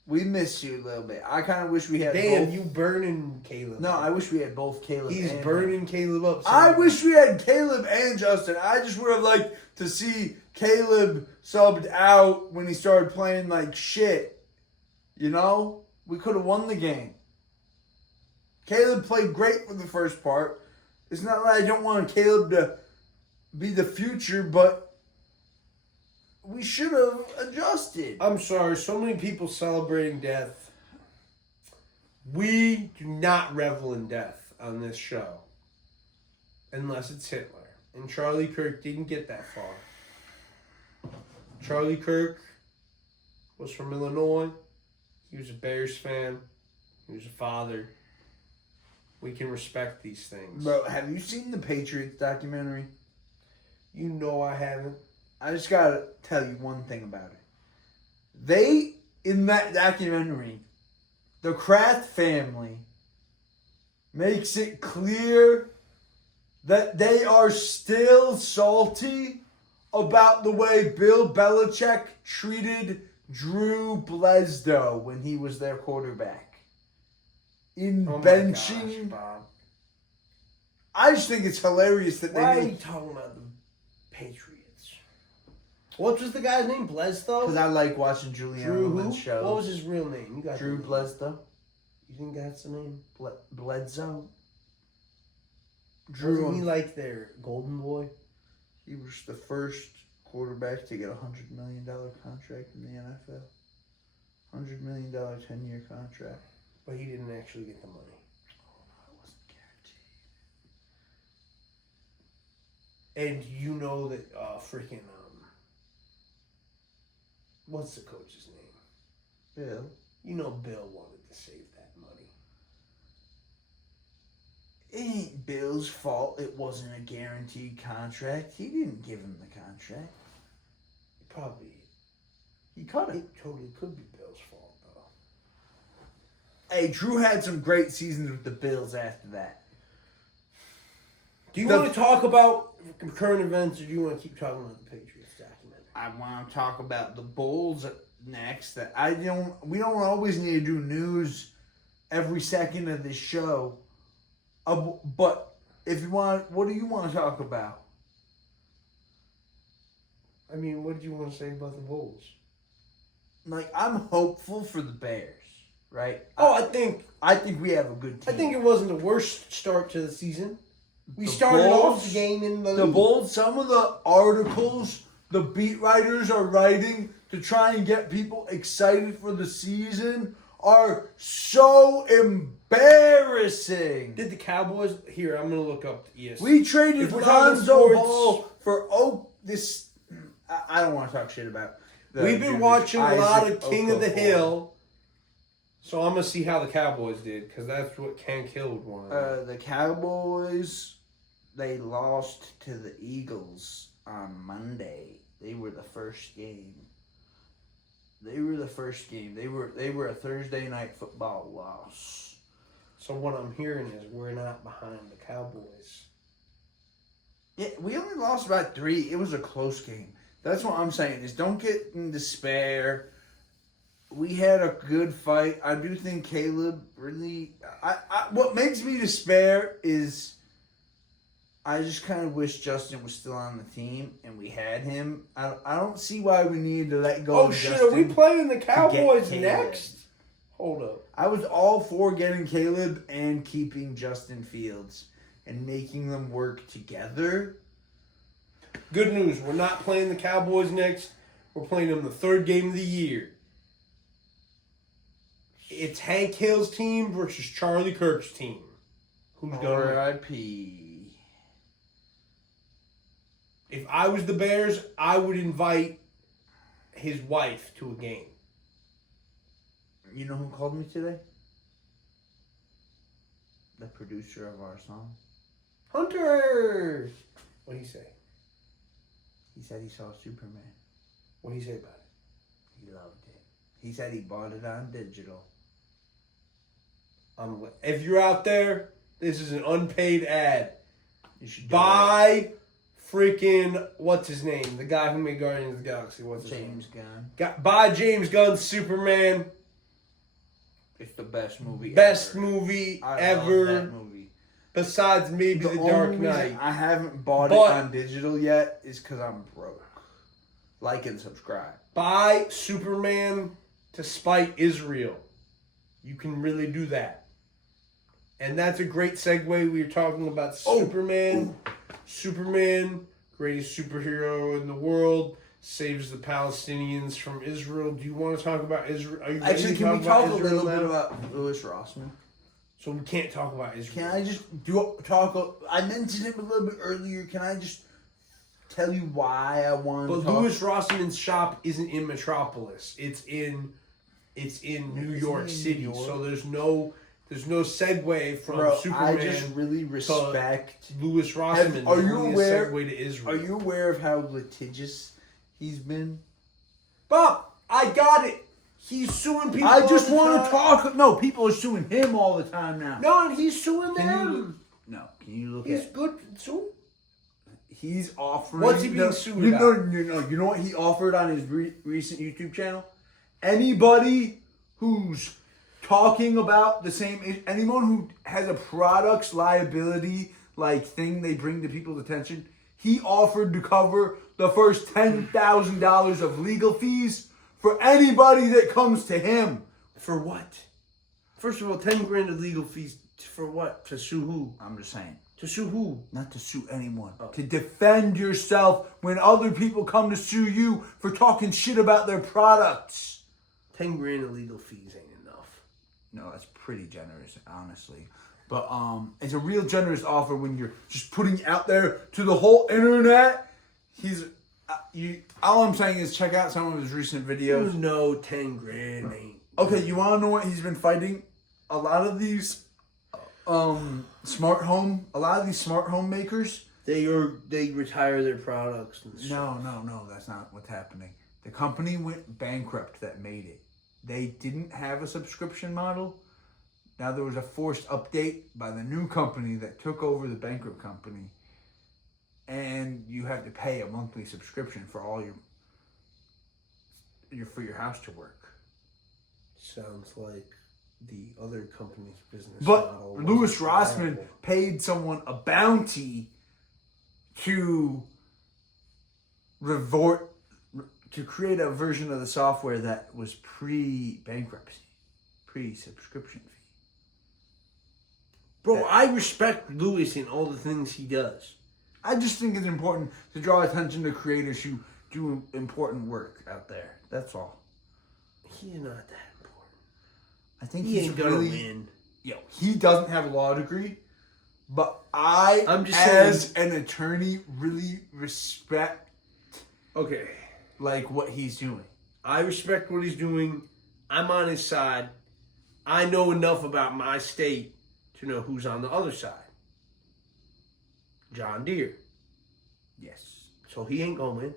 we miss you a little bit. I kind of wish we had Damn, both. you burning Caleb. No, I wish we had both Caleb. He's and burning Caleb up. I wish we had Caleb and Justin. I just would have liked to see Caleb subbed out when he started playing like shit. You know? We could have won the game. Caleb played great for the first part. It's not that I don't want Caleb to be the future, but we should have adjusted. I'm sorry, so many people celebrating death. We do not revel in death on this show. Unless it's Hitler. And Charlie Kirk didn't get that far. Charlie Kirk was from Illinois. He was a Bears fan. He was a father. We can respect these things. Bro, have you seen the Patriots documentary? You know I haven't. I just gotta tell you one thing about it. They, in that documentary, the Kraft family makes it clear that they are still salty about the way Bill Belichick treated Drew Bledsoe when he was their quarterback. In benching. Gosh, Bob. I just think it's hilarious that Why are they you talking about the Patriots? What was the guy's name? Bledsoe? because I like watching Julian Drew who? Edelman's shows. What was his real name? You got Drew the name. Bledsoe. You think that's the name? Bledsoe. Wasn't he like their golden boy? He was the first quarterback to get a $100 million contract in the NFL. $100 million 10-year contract. But he didn't actually get the money. It wasn't guaranteed. And you know that freaking what's the coach's name? Bill. You know Bill wanted to save that money. It ain't Bill's fault it wasn't a guaranteed contract. He didn't give him the contract. Probably. He cut it. It totally could be Bill's fault though. Hey, Drew had some great seasons with the Bills after that. Do you want to talk about current events, or do you want to keep talking about the Patriots documentary? I want to talk about the Bulls next that we don't always need to do news every second of this show. But if you want, what do you want to talk about? I mean, what did you want to say about the Bulls? Like, I'm hopeful for the Bears, right? Oh, I think we have a good team. I think it wasn't the worst start to the season. We The started Bulls- off the game in the The lead. Bulls, some of the articles the beat writers are writing to try and get people excited for the season are so embarrassing. Did the Cowboys? Here, I'm going to look up the ESPN. We traded If we're talking Lonzo sports- Ball for this. I don't want to talk shit about. We've been watching a lot of King of the Hill, so I'm going to see how the Cowboys did, because that's what Ken Hill would want. The Cowboys, they lost to the Eagles on Monday. They were the first game. They were a Thursday night football loss. So what I'm hearing is we're not behind the Cowboys. Yeah, we only lost about 3. It was a close game. That's what I'm saying is don't get in despair. We had a good fight. I do think Caleb really... what makes me despair is I just kind of wish Justin was still on the team and we had him. I don't see why we needed to let go of Justin. Are we playing the Cowboys Caleb. next? Hold up. I was all for getting Caleb and keeping Justin Fields and making them work together. Good news. We're not playing the Cowboys next. We're playing them the third game of the year. It's Hank Hill's team versus Charlie Kirk's team. Who's going to... R.I.P. If I was the Bears, I would invite his wife to a game. You know who called me today? The producer of our song. Hunter! What'd he say? He said he saw Superman. What'd he say about it? He loved it. He said he bought it on digital. If you're out there, this is an unpaid ad. You should Buy freaking, what's his name? The guy who made Guardians of the Galaxy. What's his James name? Gunn. Buy James Gunn's Superman. It's the best movie Best ever. movie I ever. love that movie. Besides maybe The Dark only Knight. reason I haven't bought it on digital yet is because I'm broke. Like and subscribe. Buy Superman to spite Israel. You can really do that. And that's a great segue. We were talking about Superman. Superman, greatest superhero in the world, saves the Palestinians from Israel. Do you want to talk about Israel? Are you ready Actually, to can we talk a Israel little now? bit about Louis Rossman? So we can't talk about Israel. Can I just I mentioned him a little bit earlier. Can I just tell you why I wanted to talk? Louis Rossman's shop isn't in Metropolis. It's in New York City. So there's no segue from Superman. I just really respect Louis Rossman. Are you aware? Segue to Israel. Are you aware of how litigious he's been? Bob, I got it. He's suing people. I just all the want to time. talk. No, people are suing him all the time now. No, and he's suing Can them. Can you look He's at? good. Sue. He's offering. What's he being sued you about? You know what he offered on his recent YouTube channel? Anybody who's talking about the same, anyone who has a products liability like thing they bring to people's attention, he offered to cover the first $10,000 of legal fees for anybody that comes to him. For what? First of all, $10,000 of legal fees for what? To sue who? I'm just saying. To sue who? Not to sue anyone. To defend yourself when other people come to sue you for talking shit about their products. $10,000 of legal fees ain't enough. No, that's pretty generous, honestly. But it's a real generous offer when you're just putting it out there to the whole internet. All I'm saying is check out some of his recent videos. You know $10,000 ain't. Okay, you want to know what he's been fighting? A lot of these smart home makers. They retire their products. And No, that's not what's happening. The company went bankrupt that made it. They didn't have a subscription model. Now there was a forced update by the new company that took over the bankrupt company. And you have to pay a monthly subscription for all your... for your house to work. Sounds like the other company's business But model Louis wasn't Rossman viable. paid someone a bounty to create a version of the software that was pre-bankruptcy, pre-subscription fee. Bro, I respect Louis in all the things he does. I just think it's important to draw attention to creators who do important work out there. That's all. He's not that important. I think He he's ain't gonna really, win. he doesn't have a law degree, but I'm just as saying- an attorney, really respect Okay. like what he's doing. I respect what he's doing. I'm on his side. I know enough about my state to know who's on the other side. John Deere. Yes. So he ain't gonna win.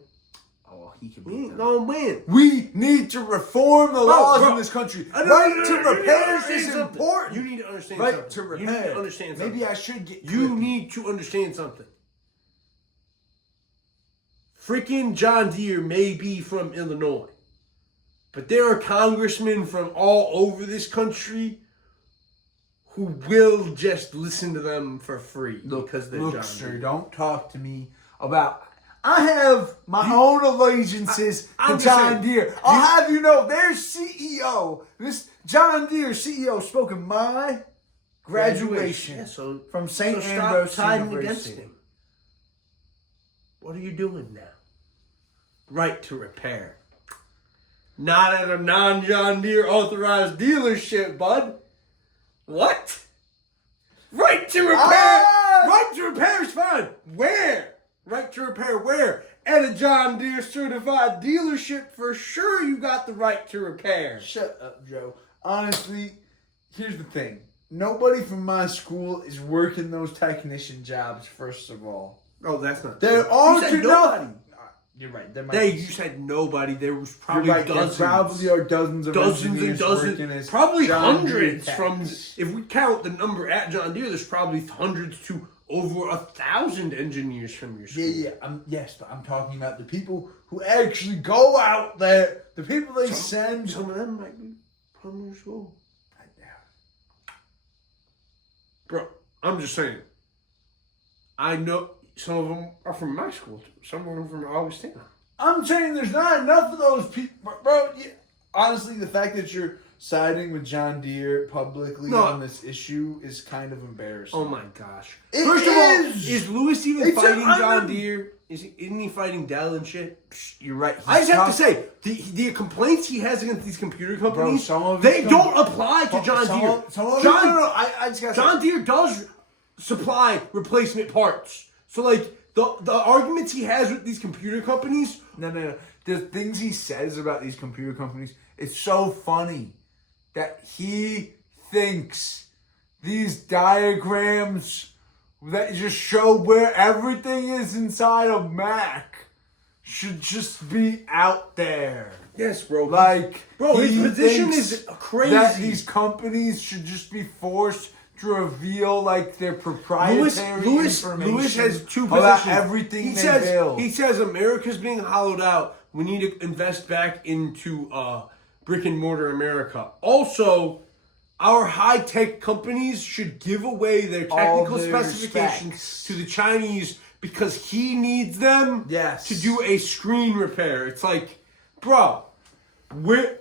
Oh, he can He be. ain't gonna win. We need to reform the laws bro. in this country. I know- Right you to need to repairs understand is something. important. You need to understand Right something. to You repair. need to understand something. Maybe I should get. You clippy. need to understand something. Freaking John Deere may be from Illinois, but there are congressmen from all over this country who will just listen to them for free because they're Look, John sir, Deere. don't talk to me about. I have my own allegiances I'm to just John saying, Deere. I'll have you know, their CEO, this John Deere CEO, spoke at my graduation Yeah, so from St. so Ambrose stop siding University. against him. What are you doing now? Right to repair. Not at a non-John Deere authorized dealership, bud. What? Right to repair. Right to repair is fine. Where? Right to repair where? At a John Deere certified dealership, for sure you got the right to repair. Shut up, Joe. Honestly, here's the thing. Nobody from my school is working those technician jobs, first of all. Oh, that's not There true. aren't You said enough. nobody. You're right. There might They, be you said nobody. There was You're probably right, dozens. there probably are dozens of Dozens and engineers working dozens, as probably John Deere hundreds techs. from, if we count the number at John Deere, there's probably hundreds to over 1,000 engineers from your school. Yeah. Yes, but I'm talking about the people who actually go out there. The people they send. Some of them might be from your school. I doubt Bro, I'm just saying. I know some of them are from my school, too. Some of them from Augustana. I'm saying there's not enough of those people, bro. Honestly, the fact that you're siding with John Deere publicly on this issue is kind of embarrassing. Oh my gosh! It First of all, is. is Lewis even It's fighting a- John Deere? Isn't he fighting Dell and shit? You're right. I just have to say, the complaints he has against these computer companies, some of they it's don't apply to John some Deere. of- some of it- John, no, I just gotta John say, Deere does supply replacement parts. So like the arguments he has with these computer companies, no. The things he says about these computer companies, it's so funny that he thinks these diagrams that just show where everything is inside of Mac should just be out there. yes, bro. Like, Bro, his he position thinks is crazy. that these companies should just be forced to reveal like their proprietary information Lewis has two about positions. everything they build. He says America's being hollowed out. We need to invest back into brick and mortar America. Also, our high tech companies should give away their All technical their specifications specs. to the Chinese because he needs them Yes. to do a screen repair. It's like, bro, where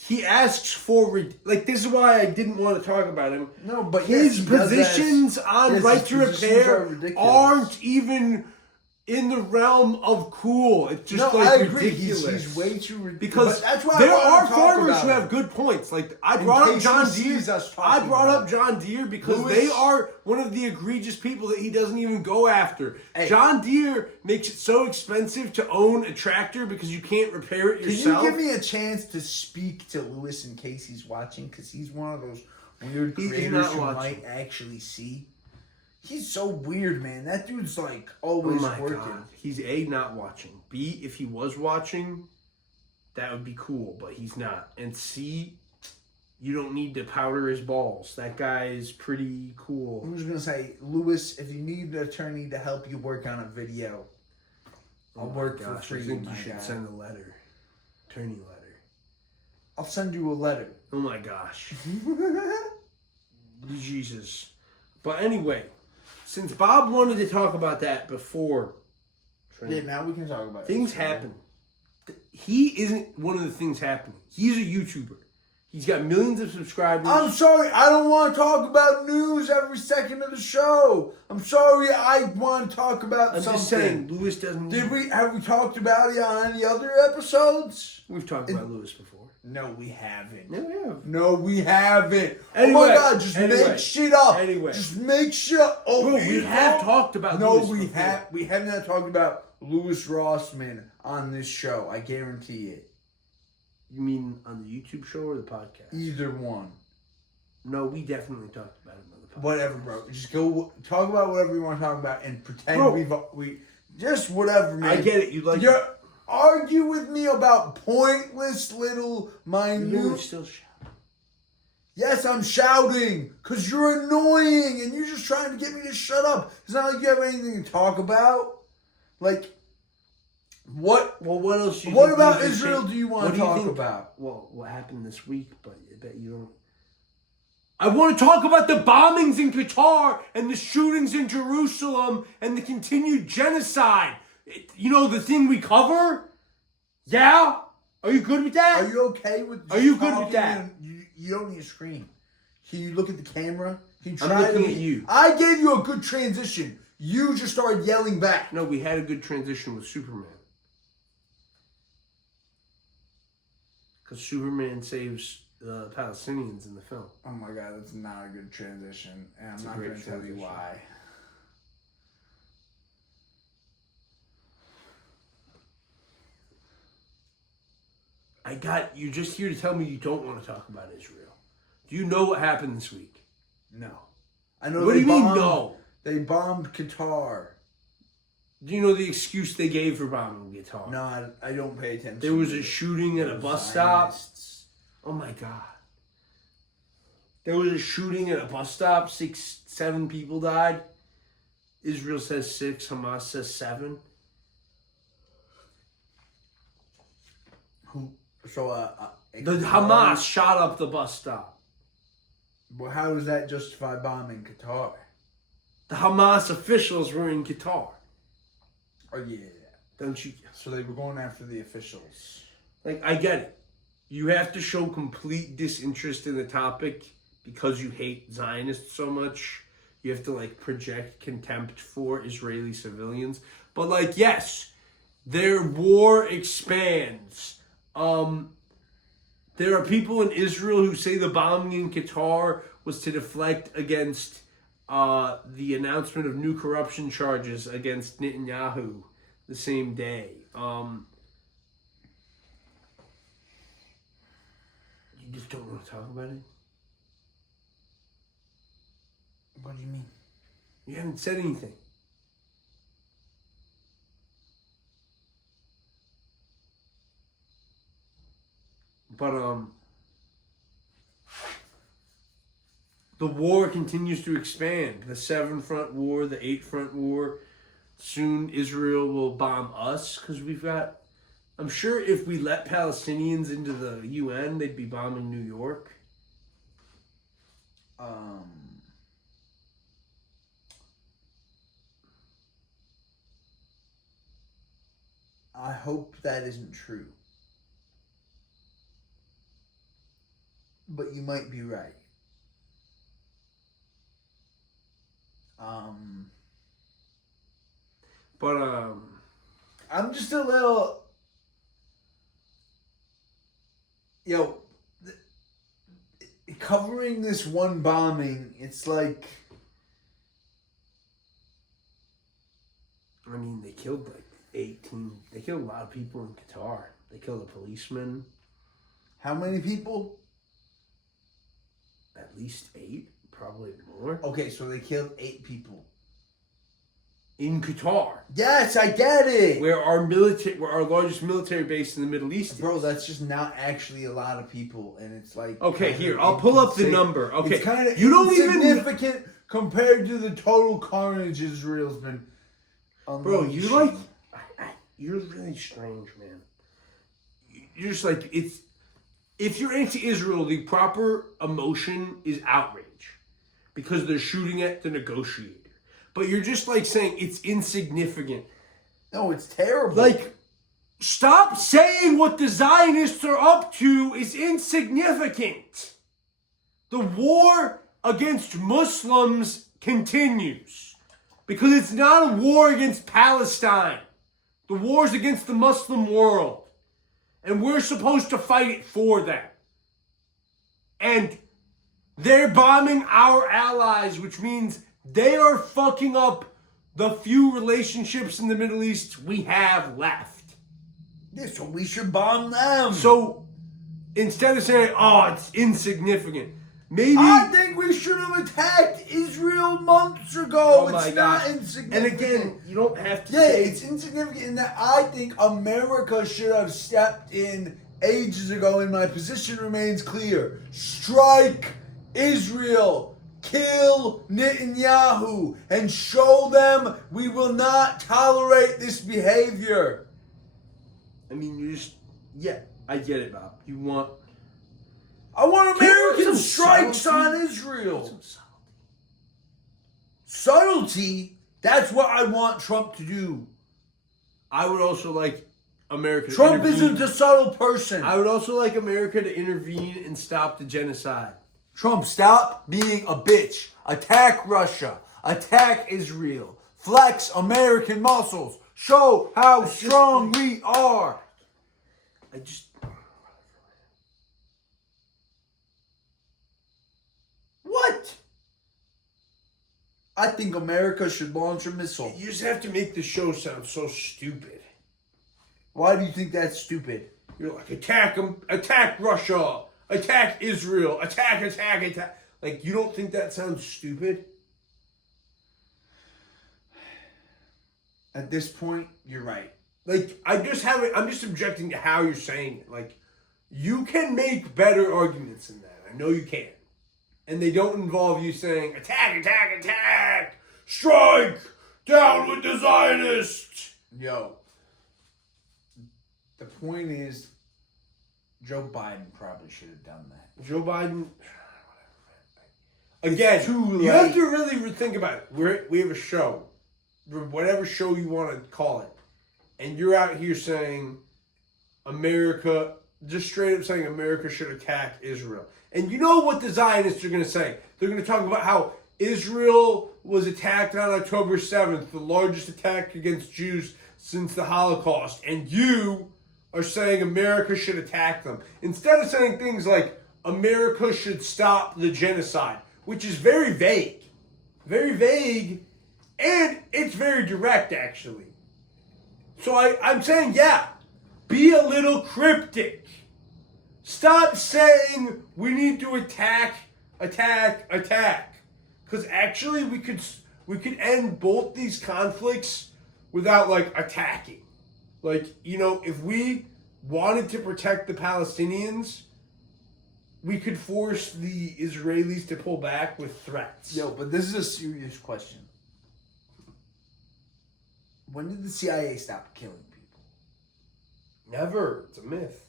he asks for this is why I didn't want to talk about him. No, but his yes, he does positions ask- on yes, right his to positions repair are ridiculous. aren't even in the realm of cool. It's just No, like I agree. ridiculous. He's way too ridiculous. Because But that's why there I wanna are talk farmers about who it. have good points. Like I In brought up case John he Deere. sees us I talking brought about up it. John Deere because Lewis- they are one of the egregious people that he doesn't even go after. Hey. John Deere makes it so expensive to own a tractor because you can't repair it Can yourself. you give me a chance to speak to Lewis in case he's watching? Because he's one of those weird He's creators not who watching. might actually see. He's so weird, man. That dude's like Oh always my working. god. He's A, not watching. B, if he was watching, that would be cool, but he's not. And C, you don't need to powder his balls. That guy is pretty cool. I'm just gonna say, Lewis, if you need an attorney to help you work on a video, I'll work for I free. think my you should guy. send a letter. attorney letter. I'll send you a letter. Oh my gosh. Jesus. But anyway, since Bob wanted to talk about that before, Yeah, now we can talk about things happen. He isn't one of the things happening. He's a YouTuber. He's got millions of subscribers. I'm sorry, I don't want to talk about news every second of the show. I'm sorry, I want to talk about I'm something. just saying, Lewis doesn't. Have we talked about it on any other episodes? We've talked about Lewis before. No, we haven't. No, we have. No, we haven't. Anyway, oh my God, just make shit up. Anyway. Just make shit up. Oh, Bro, we have talked about No, Lewis we before. have. We have not talked about Lewis Rossman on this show. I guarantee it. You mean on the YouTube show or the podcast? Either one. No, we definitely talked about it on the podcast. Whatever, bro. Just go talk about whatever you want to talk about and pretend Bro. we just whatever, man. I get it. You like. Argue with me about pointless little minute. You're still shouting. Yes, I'm shouting because you're annoying and you're just trying to get me to shut up. It's not like you have anything to talk about. Like, what? Well, what else? What about Israel do you want to talk about? Well, what happened this week? But I bet you don't. I want to talk about the bombings in Qatar and the shootings in Jerusalem and the continued genocide. You know, the thing we cover? Yeah? Are you good with that? Are you okay with Are you good with that? You don't need to scream. Can you look at the camera? Can you I'm try looking at you. I gave you a good transition. You just started yelling back. No, we had a good transition with Superman. Because Superman saves the Palestinians in the film. Oh my God, that's not a good transition. And It's I'm a not great going to tell you transition. why. You're just here to tell me you don't want to talk about Israel. Do you know what happened this week? No. I know. What do you mean, no? They bombed Qatar. Do you know the excuse they gave for bombing Qatar? No, I don't pay attention. There was a shooting at a bus stop. Zionists. Oh my God. There was a shooting at a bus stop. 7 people died. Israel says 6. Hamas says 7. Who? So, The Hamas shot up the bus stop. Well, how does that justify bombing Qatar? The Hamas officials were in Qatar. Oh, yeah. Don't you? So they were going after the officials. Like, I get it. You have to show complete disinterest in the topic because you hate Zionists so much. You have to, like, project contempt for Israeli civilians. But, like, yes, their war expands. There are people in Israel who say the bombing in Qatar was to deflect against the announcement of new corruption charges against Netanyahu the same day. You just don't want to talk about it? What do you mean? You haven't said anything. But, the war continues to expand. The 7-front war, the 8-front war. Soon Israel will bomb us because we've got... I'm sure if we let Palestinians into the UN, they'd be bombing New York. I hope that isn't true. But you might be right. But, I'm just a little... covering this one bombing, it's like... I mean, they killed like 18... They killed a lot of people in Qatar. They killed a policeman. How many people? At least 8, probably more. Okay, so they killed 8 people. In Qatar. Yes, I get it. Where our largest military base in the Middle East is. Bro, that's just not actually a lot of people, and it's like... Okay, here, I'll pull up the number. Okay, it's kind of you don't insignificant compared to the total carnage Israel's been... Bro, you're really strange, man. you're just like, it's, if you're anti-Israel, the proper emotion is outrage because they're shooting at the negotiator. But you're just like saying it's insignificant. No, it's terrible. Like, stop saying what the Zionists are up to is insignificant. The war against Muslims continues because it's not a war against Palestine. The war is against the Muslim world. And we're supposed to fight it for them. And they're bombing our allies, which means they are fucking up the few relationships in the Middle East we have left. Yeah, so we should bomb them. So instead of saying, oh, it's insignificant, maybe... I think we should have attacked Israel months ago. Oh it's not insignificant. And again, you don't have to Yeah, say... it's insignificant in that I think America should have stepped in ages ago, and my position remains clear. Strike Israel. Kill Netanyahu. And show them we will not tolerate this behavior. I mean, you just... Yeah, I get it, Bob. You want... I want American strikes subtlety? on Israel. Subtlety? That's what I want Trump to do. I would also like America to Trump intervene. isn't a subtle person. I would also like America to intervene and stop the genocide. Trump, stop being a bitch. Attack Russia. Attack Israel. Flex American muscles. Show how strong we are. I just... What? I think America should launch a missile. You just have to make the show sound so stupid. Why do you think that's stupid? You're like, attack them, attack Russia, attack Israel, attack. Like, you don't think that sounds stupid? At this point, you're right. Like, I'm just objecting to how you're saying it. Like, you can make better arguments than that. I know you can. And they don't involve you saying, attack, strike, down with the Zionists. Yo. The point is, Joe Biden probably should have done that. Joe Biden... Again, too you have late. to really think about it. We have a show. Whatever show you want to call it. And you're out here saying America, just straight up saying America should attack Israel. And you know what the Zionists are going to say? They're going to talk about how Israel was attacked on October 7th, the largest attack against Jews since the Holocaust. And you are saying America should attack them. Instead of saying things like America should stop the genocide, which is very vague. Very vague. And it's very direct, actually. So I'm saying, yeah, be a little cryptic. Stop saying we need to attack. Because actually we could end both these conflicts without, like, attacking. Like, you know, if we wanted to protect the Palestinians, we could force the Israelis to pull back with threats. Yo, but this is a serious question. When did the CIA stop killing people? Never. It's a myth.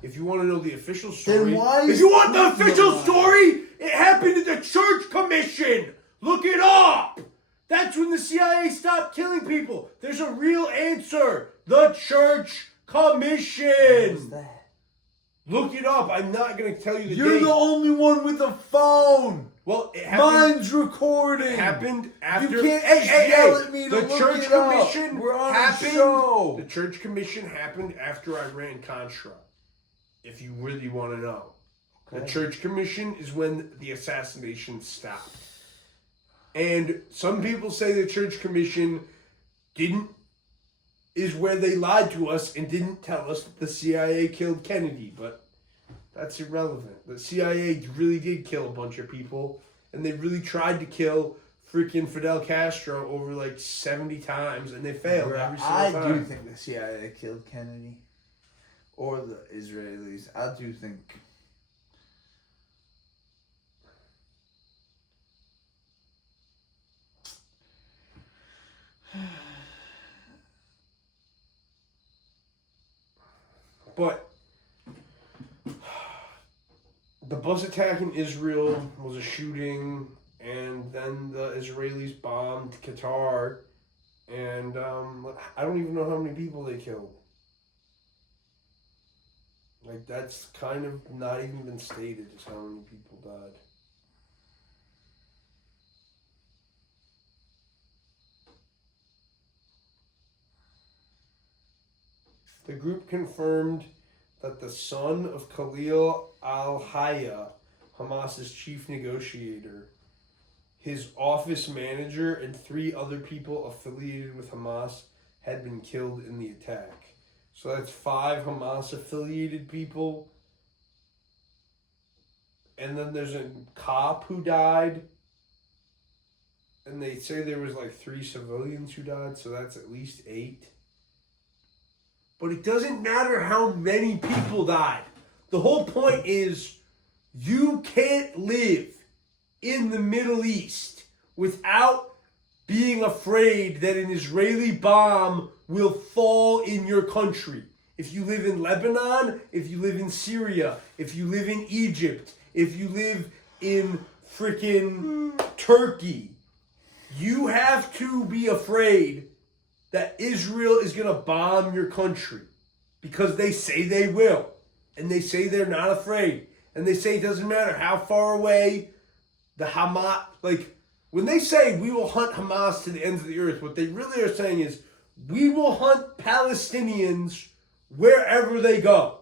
If you want to know the official story... Then why if is you want the nothing official alive? story, it happened at the Church Commission. Look it up. That's when the CIA stopped killing people. There's a real answer. The Church Commission. What's that? Look it up. I'm not going to tell you the You're date. the only one with a phone. Well, it happened... Mine's recording. It happened after... You can't just yell at me to The look Church it up. Commission We're on happened... a show. The Church Commission happened after Iran-Contra. If you really want to know. Okay. The Church Commission is when the assassinations stopped. And some people say the Church Commission is where they lied to us and didn't tell us that the CIA killed Kennedy, but that's irrelevant. The CIA really did kill a bunch of people, and they really tried to kill freaking Fidel Castro over like 70 times, and they failed every single I time. do think the CIA killed Kennedy. Or the Israelis. I do think. But bus attack in Israel was a shooting, and then the Israelis bombed Qatar, and I don't even know how many people they killed. Like, that's kind of not even been stated as how many people died. The group confirmed that the son of Khalil al-Hayya, Hamas's chief negotiator, his office manager, and 3 other people affiliated with Hamas had been killed in the attack. So that's 5 Hamas-affiliated people. And then there's a cop who died. And they say there was like 3 civilians who died, so that's at least 8. But it doesn't matter how many people died. The whole point is you can't live in the Middle East without being afraid that an Israeli bomb will fall in your country. If you live in Lebanon, if you live in Syria, if you live in Egypt, if you live in freaking Turkey, you have to be afraid that Israel is going to bomb your country because they say they will. And they say they're not afraid. And they say it doesn't matter how far away the Hamas, like, when they say we will hunt Hamas to the ends of the earth, what they really are saying is we will hunt Palestinians wherever they go.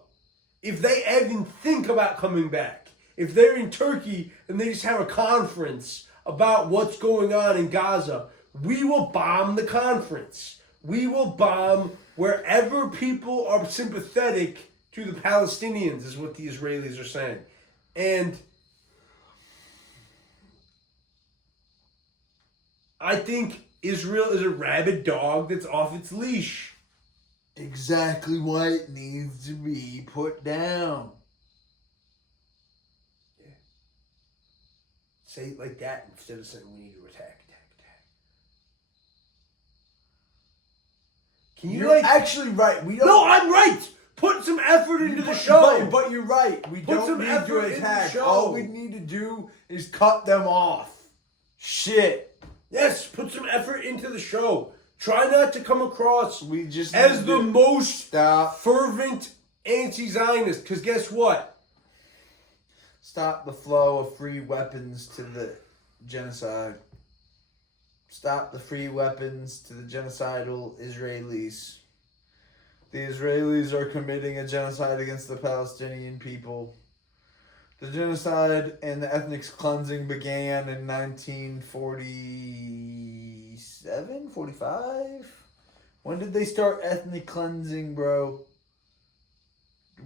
If they even think about coming back, if they're in Turkey and they just have a conference about what's going on in Gaza, we will bomb the conference. We will bomb wherever people are sympathetic to the Palestinians, is what the Israelis are saying. And I think Israel is a rabid dog that's off its leash. Exactly why it needs to be put down. Yeah. Say it like that instead of saying we need to attack. Can you You're actually right. We don't. No, I'm right. Put some effort into the show. But you're right. We Put some don't need effort to into the attack. show. All we need to do is cut them off. Shit. Yes, put some effort into the show. Try not to come across We just as need the to most stop. fervent anti-Zionist. Because guess what? Stop the flow of free weapons to the genocide. Stop the free weapons to the genocidal Israelis. The Israelis are committing a genocide against the Palestinian people. The genocide and the ethnic cleansing began in 1947, 45? When did they start ethnic cleansing, bro?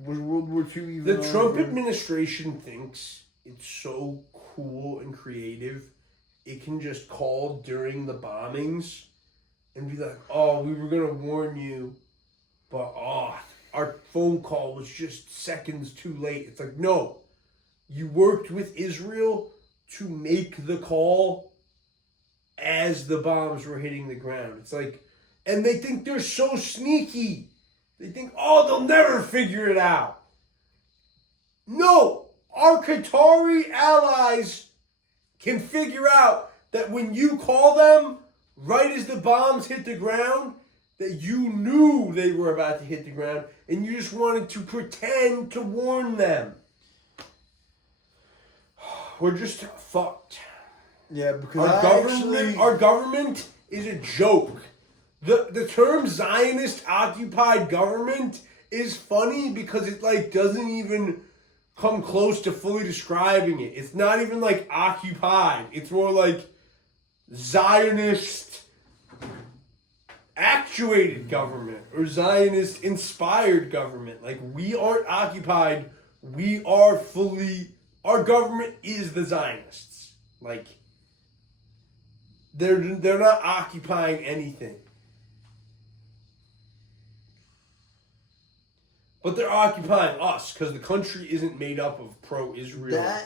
Was World War II even The Trump over? administration thinks it's so cool and creative. It can just call during the bombings and be like, oh, we were going to warn you, but our phone call was just seconds too late. It's like, no, you worked with Israel to make the call as the bombs were hitting the ground. It's like, and they think they're so sneaky. They think, oh, they'll never figure it out. No, our Qatari allies can figure out that when you call them right as the bombs hit the ground, that you knew they were about to hit the ground and you just wanted to pretend to warn them. We're just fucked. Yeah, because Our government is a joke. The term Zionist occupied government is funny because it like doesn't even come close to fully describing it. It's not even like occupied. It's more like Zionist actuated government or Zionist inspired government. Like, we aren't occupied. We are fully, our government is the Zionists. Like, they're not occupying anything. But they're occupying us because the country isn't made up of pro-Israel,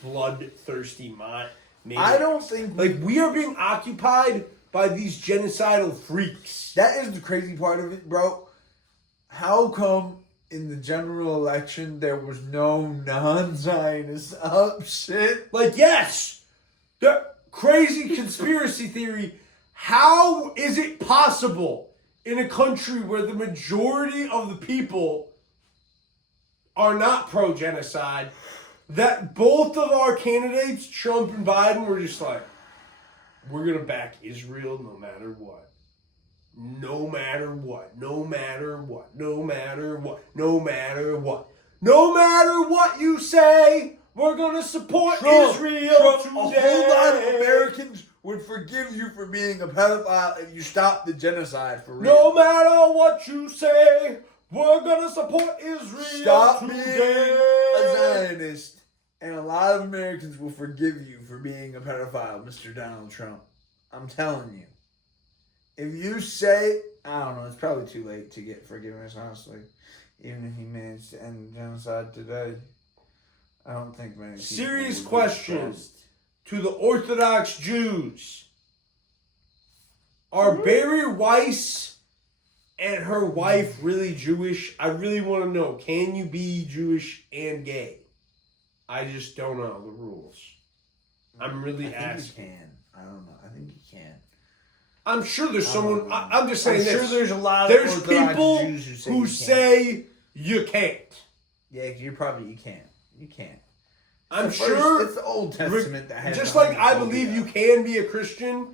bloodthirsty maniacs. I don't think... Like, we are being occupied by these genocidal freaks. That is the crazy part of it, bro. How come in the general election there was no non-Zionist shit. Like, yes, the crazy conspiracy theory. How is it possible in a country where the majority of the people are not pro-genocide that both of our candidates, Trump and Biden, were just like, we're going to back Israel no matter what. No matter what. No matter what. No matter what. No matter what. No matter what you say, we're going to support Israel today. A whole lot of Americans would forgive you for being a pedophile if you stopped the genocide for real. No matter what you say, we're going to support Israel Stop today. being a Zionist. And a lot of Americans will forgive you for being a pedophile, Mr. Donald Trump. I'm telling you. If you say, I don't know, it's probably too late to get forgiveness, honestly. Even if he managed to end genocide today, I don't think many people Serious would be question impressed. to the Orthodox Jews. Are Barry Weiss and her wife really Jewish? I really want to know. Can you be Jewish and gay? I just don't know the rules. I'm really asking. You can. I don't know. I think you can. I'm sure there's someone. I'm just saying I'm this. sure there's a lot There's of Orthodox people Jews who you say you can't. Yeah, you can't. You can't. I'm It's sure it's the Old Testament that has just the like I homophobia. believe you can be a Christian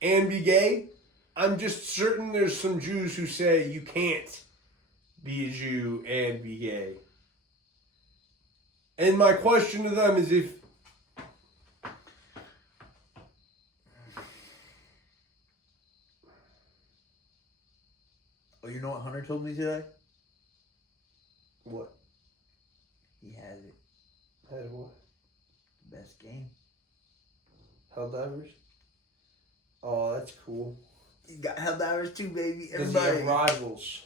and be gay. I'm just certain there's some Jews who say you can't be a Jew and be gay. And my question to them is if Oh, you know what Hunter told me today? what? He has it. Had what? The best game. Helldivers? Oh, that's cool. He got Helldivers too, baby. Does he Everybody. have Rivals?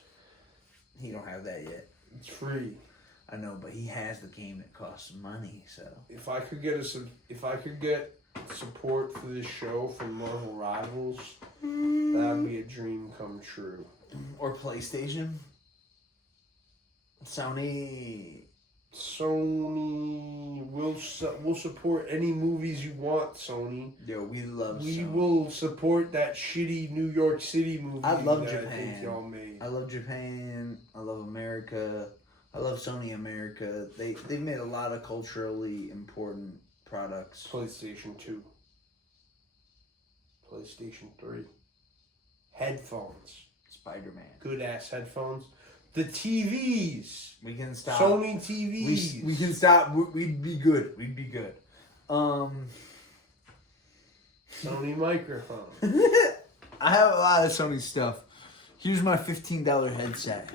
He don't have that yet. It's free. I know, but he has the game that costs money. So If I could get support for this show from Marvel Rivals, that'd be a dream come true. or PlayStation, Sony will support any movies you want, Sony. Yo, we love. We Sony. will support that shitty New York City movie. I love that Japan. I think y'all made. I love Japan. I love America. I love Sony America. They made a lot of culturally important products. PlayStation 2. PlayStation 3. Headphones. Spider-Man. Good ass headphones. The TVs. We can stop. Sony TVs. We can stop. We'd be good. We'd be good. Sony microphone. I have a lot of Sony stuff. Here's my $15 headset.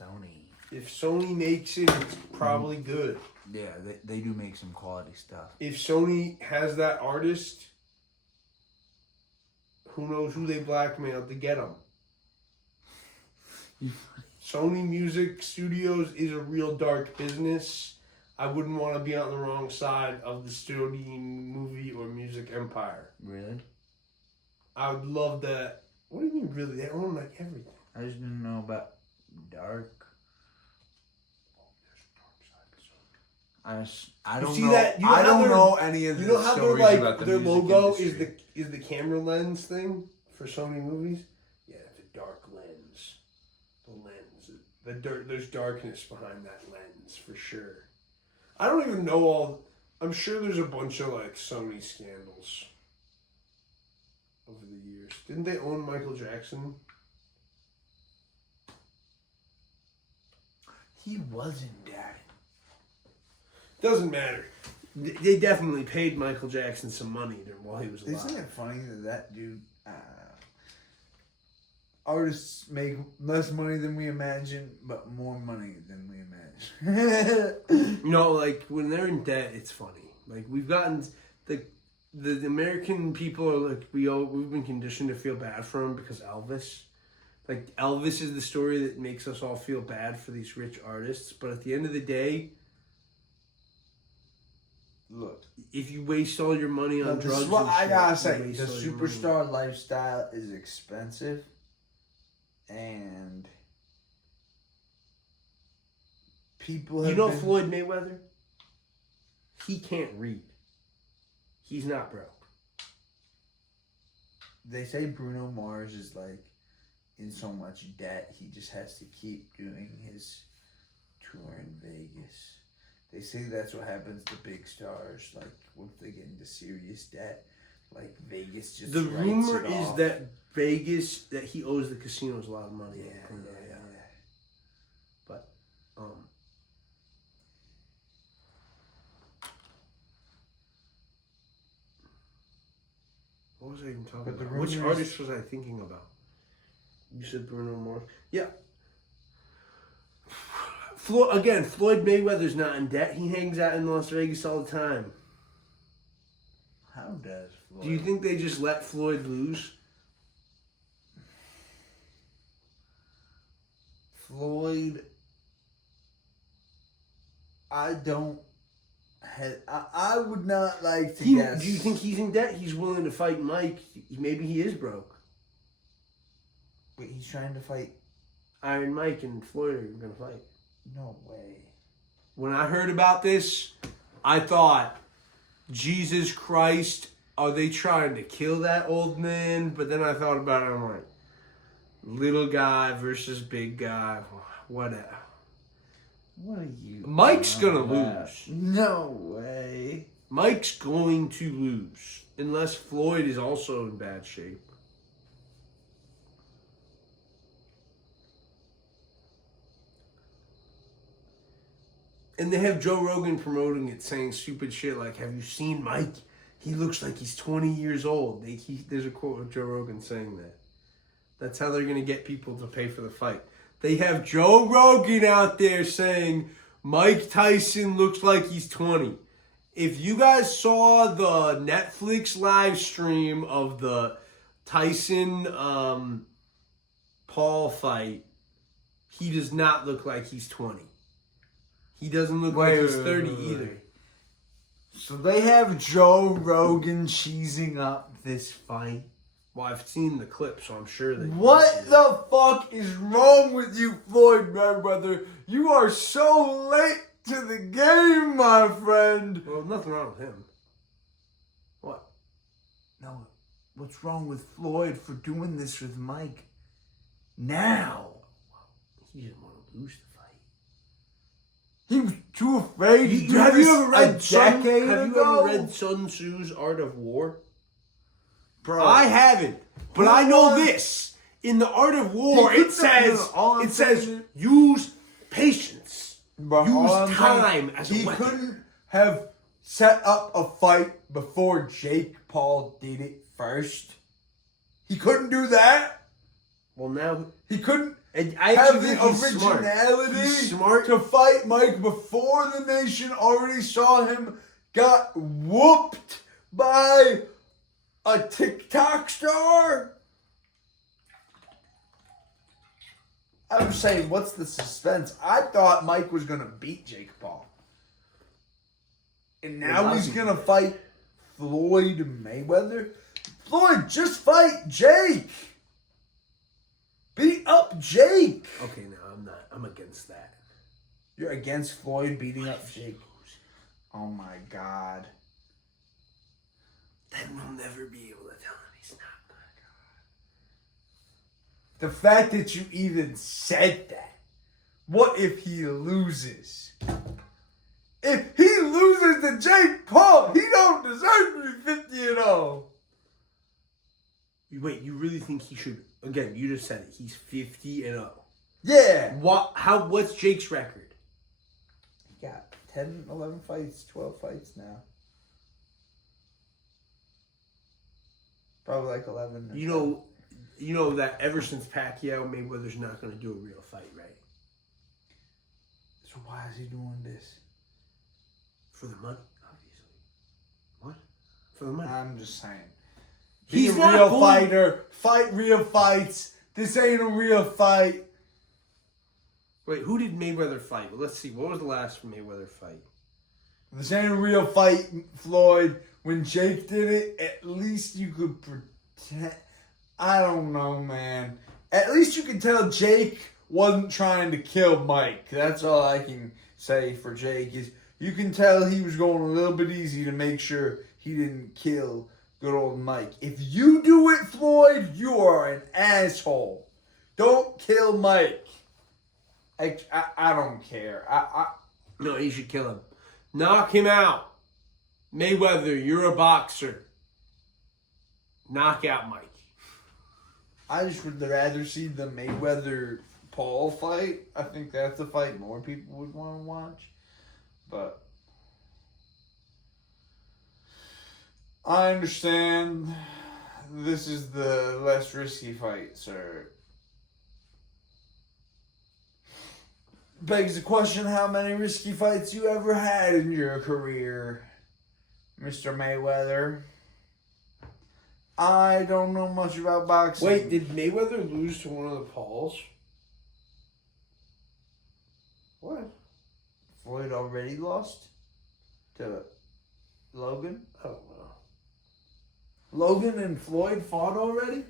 Sony. If Sony makes it, it's probably good. Yeah, they do make some quality stuff. If Sony has that artist, who knows who they blackmailed to get them. Sony Music Studios is a real dark business. I wouldn't want to be on the wrong side of the Sony movie or music empire. Really? I would love that. What do you mean, really? They own like everything. I just didn't know about dark. I don't see know. that? You know I how don't they're- know any of the You know how they're stories like about the their music logo industry. is the camera lens thing for Sony movies? Yeah, the dark lens. The lens. There's darkness behind that lens for sure. I don't even know all. I'm sure there's a bunch of like Sony scandals over the years. Didn't they own Michael Jackson? He wasn't dead. Doesn't matter. They definitely paid Michael Jackson some money while he was alive. Isn't it funny that dude? Artists make less money than we imagine, but more money than we imagine. No, like when they're in debt, it's funny. Like we've gotten the American people are like we've been conditioned to feel bad for him because Elvis. Like Elvis is the story that makes us all feel bad for these rich artists, but at the end of the day, Look, if you waste all your money on this drugs, is what and I shit, gotta you say. waste The all your money. superstar lifestyle is expensive, and people You have know been... Floyd Mayweather? He can't read. He's not broke. They say Bruno Mars is like in so much debt he just has to keep doing his tour in Vegas. They say that's what happens to big stars, like once they get into serious debt, like Vegas just The writes rumor it is off. that Vegas, that he owes the casinos a lot of money. Yeah. But, what was I even talking But the about? Which rumors- artist was I thinking about? You said Bruno Mars. Yeah. Floyd Mayweather's not in debt. He hangs out in Las Vegas all the time. How does Floyd? Do you think they just let Floyd lose? Floyd, I would not like to guess. Do you think he's in debt? He's willing to fight Mike. Maybe he is broke. But he's trying to fight. Iron Mike and Floyd are going to fight. No way. When I heard about this, I thought, Jesus Christ, are they trying to kill that old man? But then I thought about it, I'm like, little guy versus big guy, whatever. What are you? Mike's going to about? lose. No way. Mike's going to lose. Unless Floyd is also in bad shape. And they have Joe Rogan promoting it, saying stupid shit like, have you seen Mike? He looks like he's 20 years old. There's a quote of Joe Rogan saying that. That's how they're going to get people to pay for the fight. They have Joe Rogan out there saying, Mike Tyson looks like he's 20. If you guys saw the Netflix live stream of the Tyson Paul fight, he does not look like he's 20. He doesn't look like he's 30 either. So they have Joe Rogan cheesing up this fight. Well, I've seen the clip, so I'm sure that... What the fuck is wrong with you, Floyd Mayweather? You are so late to the game, my friend. Well, nothing wrong with him. What? No, what's wrong with Floyd for doing this with Mike? Now. He didn't want to lose the fight. He was too afraid to do Have this you ever read a decade Have you ago. ever read Sun Tzu's Art of War? Bro, I haven't, but I know this. In the Art of War, it says use patience, Bro, all use I'm time as a he weapon. couldn't have set up a fight before Jake Paul did it first. He couldn't do that. Well, now He couldn't and I have actually the think he's smart. originality He's smart. to fight Mike before the nation already saw him got whooped by a TikTok star. I'm saying, what's the suspense? I thought Mike was going to beat Jake Paul. And now he's going to fight Floyd Mayweather. Floyd, just fight Jake. Beat up Jake. Okay, no, I'm not. I'm against that. You're against Floyd beating up Jake. Oh my God. Then we'll never be able to tell him he's not. The fact that you even said that. What if he loses? If he loses to Jake Paul, he don't deserve to be 50-0. Wait, you really think he should? Again, you just said it. He's 50-0. Yeah. What's Jake's record? He got 10, 11 fights, 12 fights now. Probably like 11. You know that ever since Pacquiao, Mayweather's not going to do a real fight, right? So why is he doing this? For the money, obviously. What? For the money. I'm just saying. He's Be a not real going- fighter. Fight real fights. This ain't a real fight. Wait, who did Mayweather fight? Well, let's see. What was the last Mayweather fight? This ain't a real fight, Floyd. When Jake did it, at least you could pretend. I don't know, man. At least you can tell Jake wasn't trying to kill Mike. That's all I can say for Jake. Is you can tell he was going a little bit easy to make sure he didn't kill good old Mike. If you do it, Floyd, you are an asshole. Don't kill Mike. I don't care. No, you should kill him. Knock him out. Mayweather, you're a boxer. Knock out Mike. I just would rather see the Mayweather-Paul fight. I think that's a fight more people would want to watch. But I understand this is the less risky fight, sir. Begs the question, how many risky fights you ever had in your career, Mr. Mayweather? I don't know much about boxing. Wait, did Mayweather lose to one of the Pauls? What? Floyd already lost to Logan? I don't know. Logan and Floyd fought already?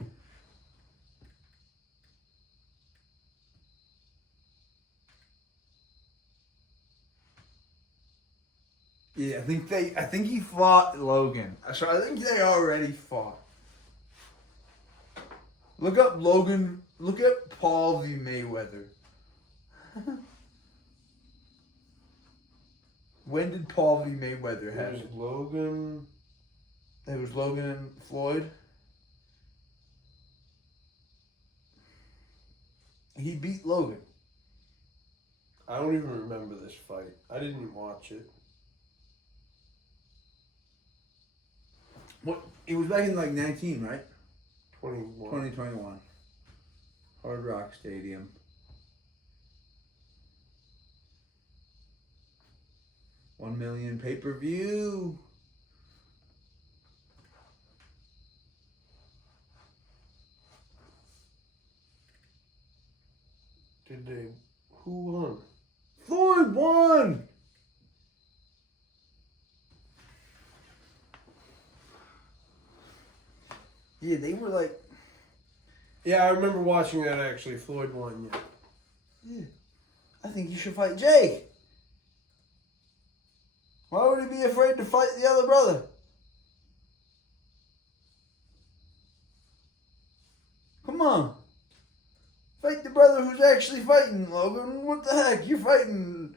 Yeah, I think he fought Logan. So I think they already fought. Look up Logan. Look at Paul v. Mayweather. When did Paul v. Mayweather happen? It was Logan. It was Logan and Floyd. He beat Logan. I don't even remember this fight. I didn't even watch it. What? It was back in like 19, right? 21. 2021. Hard Rock Stadium. $1 million pay-per-view. Did they? Who won? Floyd won! Yeah, they were like... Yeah, I remember watching that actually. Floyd won, yeah. Yeah. I think you should fight Jake. Why would he be afraid to fight the other brother? Come on. Fight the brother who's actually fighting, Logan. What the heck? You're fighting...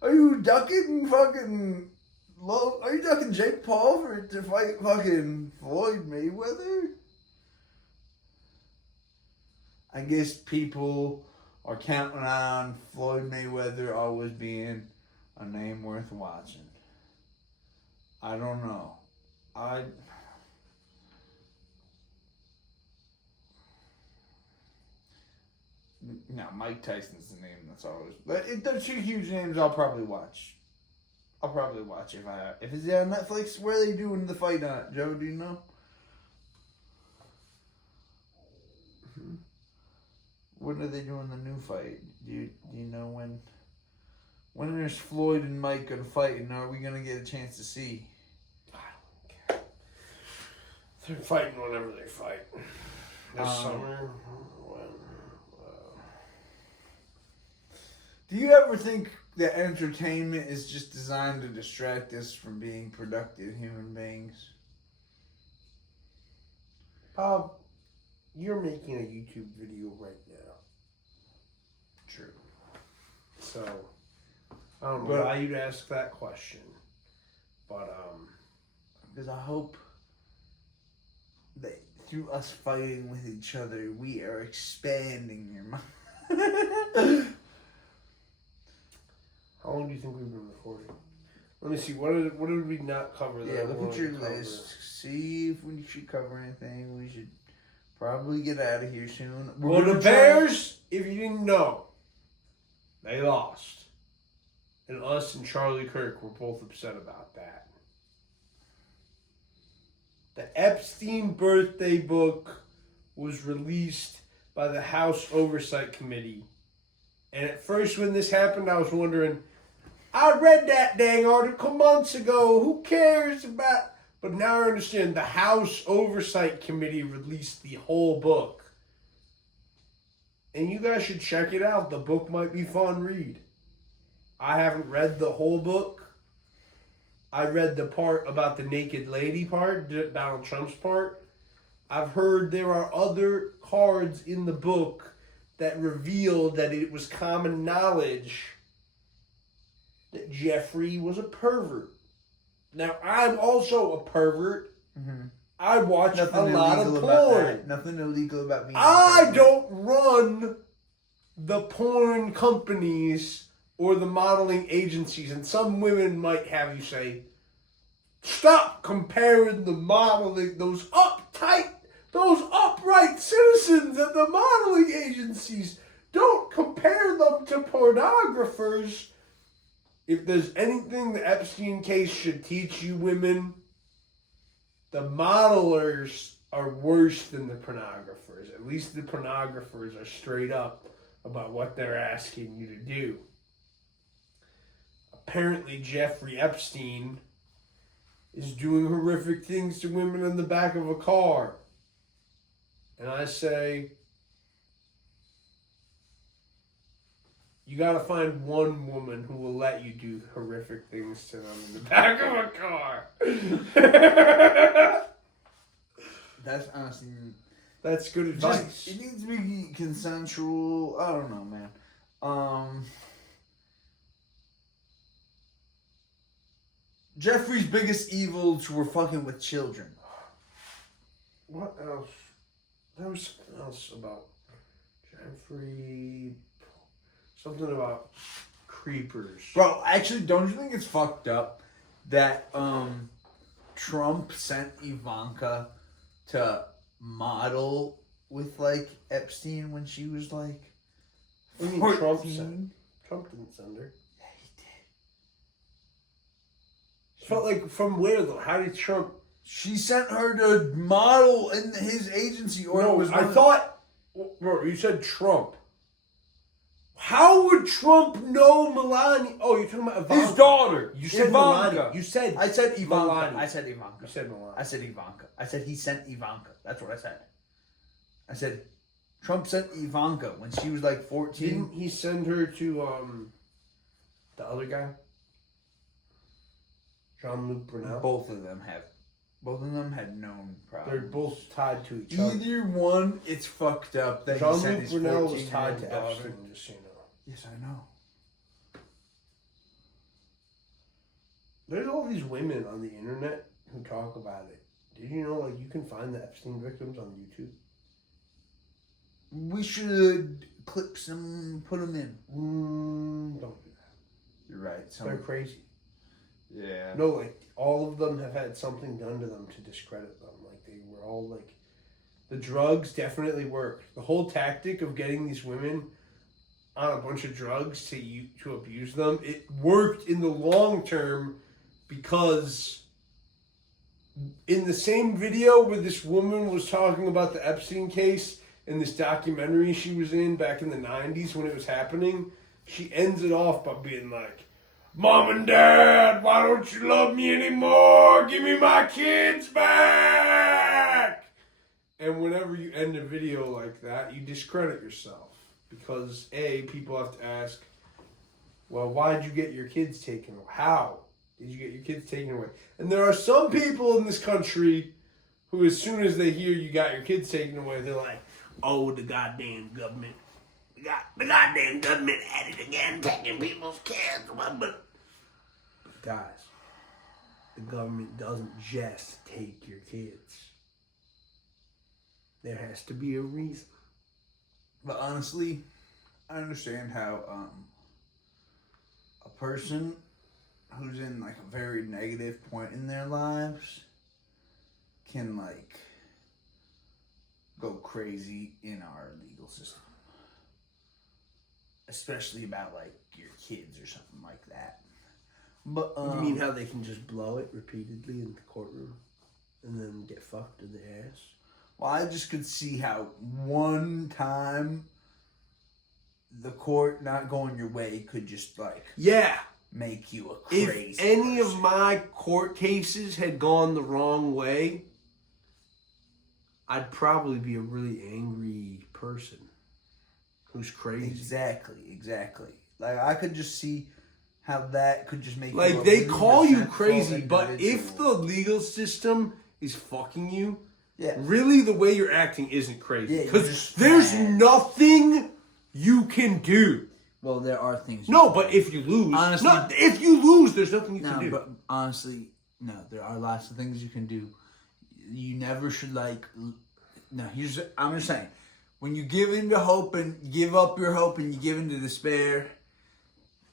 Are you ducking fucking... Are you ducking Jake Paul to fight fucking Floyd Mayweather? I guess people are counting on Floyd Mayweather always being a name worth watching. I don't know. No, Mike Tyson's the name that's always... But they're two huge names I'll probably watch. I'll probably watch if it's on Netflix. Where are they doing the fight on it? Joe, do you know? When are they doing the new fight? Do you know when? When is Floyd and Mike gonna fight, and are we gonna get a chance to see? I don't care. They're fighting whenever they fight. This summer. Do you ever think that entertainment is just designed to distract us from being productive human beings? Bob, you're making a YouTube video right now. True. So, I don't know why you'd ask that question. But, because I hope that through us fighting with each other, we are expanding your mind. How long do you think we've been recording? Let me see. What did we not cover? Yeah, look at your list. See if we should cover anything. We should probably get out of here soon. Well, the Bears, if you didn't know, they lost. And us and Charlie Kirk were both upset about that. The Epstein birthday book was released by the House Oversight Committee. And at first when this happened, I was wondering, I read that dang article months ago. Who cares about... But now I understand the House Oversight Committee released the whole book. And you guys should check it out. The book might be fun read. I haven't read the whole book. I read the part about the naked lady part, Donald Trump's part. I've heard there are other cards in the book that reveal that it was common knowledge that Jeffrey was a pervert. Now, I'm also a pervert. Mm-hmm. I watch Nothing a lot of illegal about porn. that. Nothing illegal about me. I don't run the porn companies or the modeling agencies. And some women might have you say, stop comparing the modeling, those uptight, those upright citizens at the modeling agencies. Don't compare them to pornographers. If there's anything the Epstein case should teach you women, the modelers are worse than the pornographers. At least the pornographers are straight up about what they're asking you to do. Apparently, Jeffrey Epstein is doing horrific things to women in the back of a car. And I say, you gotta find one woman who will let you do horrific things to them in the back of a car. That's honestly... That's good advice. It needs to be consensual. I don't know, man. Jeffrey's biggest evils were fucking with children. What else? There was something else about Jeffrey. Something about creepers. Bro, actually, don't you think it's fucked up that Trump sent Ivanka to model with, like, Epstein when she was, like, What do you mean Trump sent? Trump didn't send her. Yeah, he did. Felt like, from where, though? How did Trump... She sent her to model in his agency, or No, it was... I thought... Bro, you said Trump. How would Trump know Melania? Oh, you're talking about Ivanka. His daughter. You said Ivanka. Melania. You said... I said Ivanka. Melania. I said Ivanka. You said Melania. I said Ivanka. I said he sent Ivanka. That's what I said. I said Trump sent Ivanka when she was like 14. Didn't he send her to, the other guy? Jean-Luc Brunel? Both of them had known problems. They're both tied to each other. Either one, it's fucked up that he sent Jean-Luc his Brunel was 14-year-old tied to daughter. Epstein, just so you know. Yes, I know. There's all these women on the internet who talk about it. Did you know, like, you can find the Epstein victims on YouTube? We should clip some, put them in. Don't do that. You're right. They're crazy. Yeah. No, like, all of them have had something done to them to discredit them. Like, they were all, like... The drugs definitely work. The whole tactic of getting these women on a bunch of drugs to abuse them, it worked in the long term because in the same video where this woman was talking about the Epstein case in this documentary she was in back in the 90s when it was happening, she ends it off by being like, Mom and Dad, why don't you love me anymore? Give me my kids back! And whenever you end a video like that, you discredit yourself. Because, A, people have to ask, well, why did you get your kids taken away? How did you get your kids taken away? And there are some people in this country who, as soon as they hear you got your kids taken away, they're like, oh, the goddamn government. The goddamn government at it again, taking people's kids. But guys, the government doesn't just take your kids. There has to be a reason. But honestly, I understand how a person who's in like a very negative point in their lives can like go crazy in our legal system. Especially about like your kids or something like that. But You mean how they can just blow it repeatedly in the courtroom and then get fucked in the ass? Well, I just could see how one time the court not going your way could just like make you a crazy If any person. of my court cases had gone the wrong way, I'd probably be a really angry person. who's crazy. Exactly. Like, I could just see how that could just make like you a they really call you resentful crazy, but if individual. the legal system is fucking you, Yeah. really the way you're acting isn't crazy. Yeah, Because you're just there's mad. nothing you can do. Well, there are things. No, but if you lose, Honestly- if you lose, there's nothing you No, can do. but honestly, no, there are lots of things you can do. You never should no, I'm just saying, when you give into hope and give up your hope and you give into despair,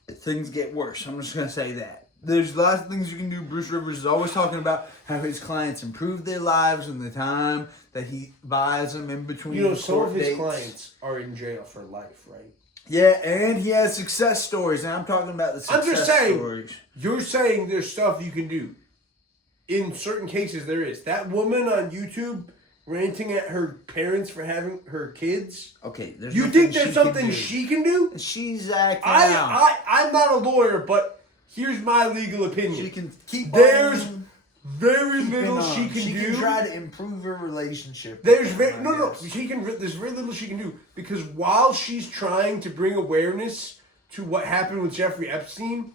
things get worse. I'm just going to say that. There's lots of things you can do. Bruce Rivers is always talking about how his clients improve their lives in the time that he buys them in between You know, some court of his dates. clients are in jail for life, right? Yeah, and he has success stories, and I'm talking about the success I'm just saying, stories. you're saying there's stuff you can do. In certain cases, there is. That woman on YouTube ranting at her parents for having her kids. Okay, there's You nothing think there's she can something do. she can do? She's acting out. I'm not a lawyer, but here's my legal opinion. She can keep There's on very keeping little on. she can do. She can try to improve her relationship. There's with very him, no I no. guess. There's very little she can do because while she's trying to bring awareness to what happened with Jeffrey Epstein,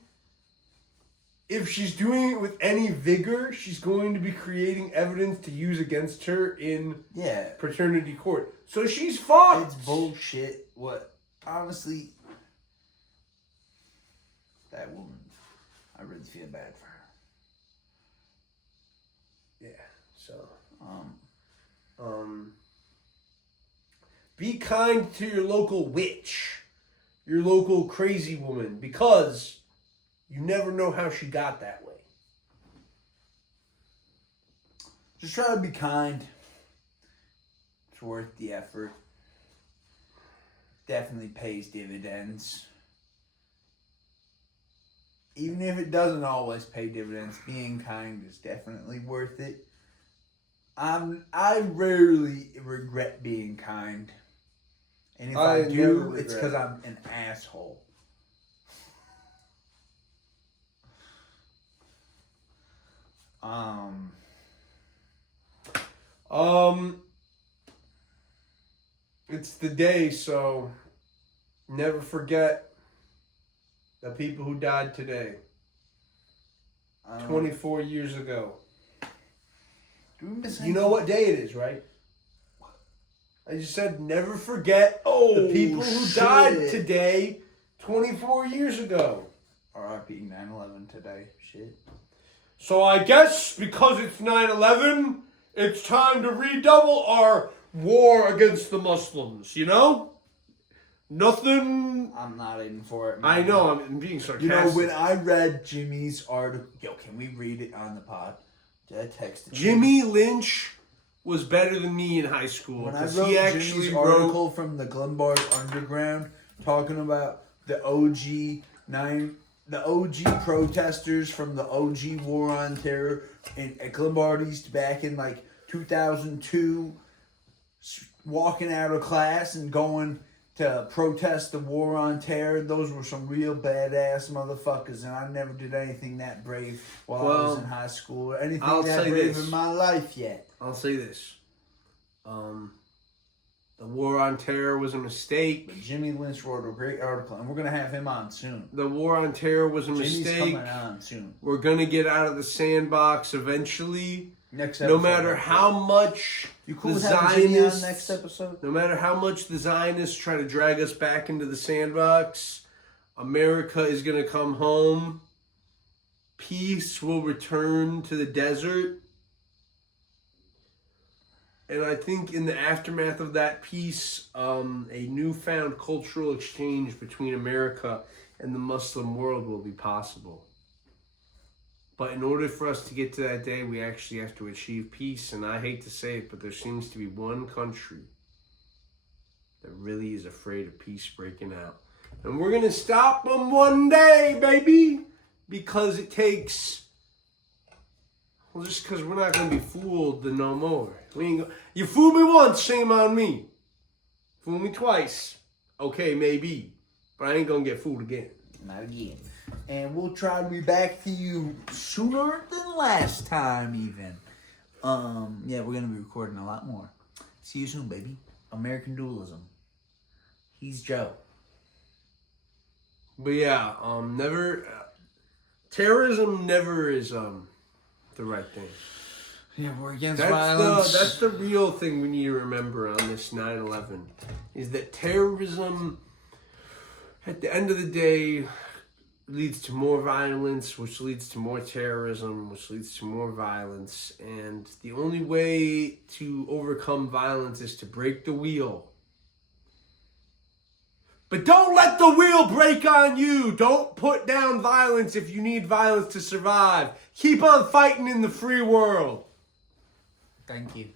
if she's doing it with any vigor, she's going to be creating evidence to use against her in Yeah, paternity court. So she's fucked. it's bullshit. What? Honestly, that woman, I really feel bad for her. Yeah. So. Be kind to your local witch, your local crazy woman, because you never know how she got that way. Just try to be kind. It's worth the effort. Definitely pays dividends. Even if it doesn't always pay dividends, being kind is definitely worth it. I rarely regret being kind. And if I never do, it's regret because it. I'm an asshole. It's the day, so never forget the people who died today, 24 years ago. Do we miss You know what day it is, right? I just said never forget the people who shit. died today, 24 years ago. R.I.P. 9/11 today. Shit. So I guess because it's 9/11, it's time to redouble our war against the Muslims, you know? Nothing... I'm not in for it, man. I know, I'm being sarcastic. You know, when I read Jimmy's article... Yo, can we read it on the pod? Did I text it? Jimmy Lynch was better than me in high school. When I Because wrote he actually Jimmy's wrote... article from the Glenbard Underground talking about the OG protesters from the OG War on Terror at Glenbard East back in like 2002, walking out of class and going to protest the War on Terror. Those were some real badass motherfuckers, and I never did anything that brave while I was in high school or anything I'll that say brave this. in my life yet. I'll say this. The War on Terror was a mistake. But Jimmy Lynch wrote a great article, and we're going to have him on soon. The War on Terror was a Jimmy's mistake. coming on soon. We're going to get out of the sandbox eventually. Next No episode. matter how much You cool the with having Jimmy on Zionists, next episode? no matter how much the Zionists try to drag us back into the sandbox, America is going to come home. Peace will return to the desert. And I think in the aftermath of that peace, a newfound cultural exchange between America and the Muslim world will be possible. But in order for us to get to that day, we actually have to achieve peace. And I hate to say it, but there seems to be one country that really is afraid of peace breaking out. And we're going to stop them one day, baby. Because it takes... Well, just because we're not going to be fooled then no more. We ain't you fooled me once, shame on me. Fool me twice. Okay, maybe. But I ain't going to get fooled again. Not again. And we'll try to be back to you sooner than last time, even. Yeah, we're going to be recording a lot more. See you soon, baby. American Dualism. He's Joe. But yeah, terrorism never is the right thing. Yeah, we're against violence. That's the real thing we need to remember on this 9/11, is that terrorism, at the end of the day, leads to more violence, which leads to more terrorism, which leads to more violence. And the only way to overcome violence is to break the wheel. But don't let the wheel break on you. Don't put down violence if you need violence to survive. Keep on fighting in the free world. Thank you.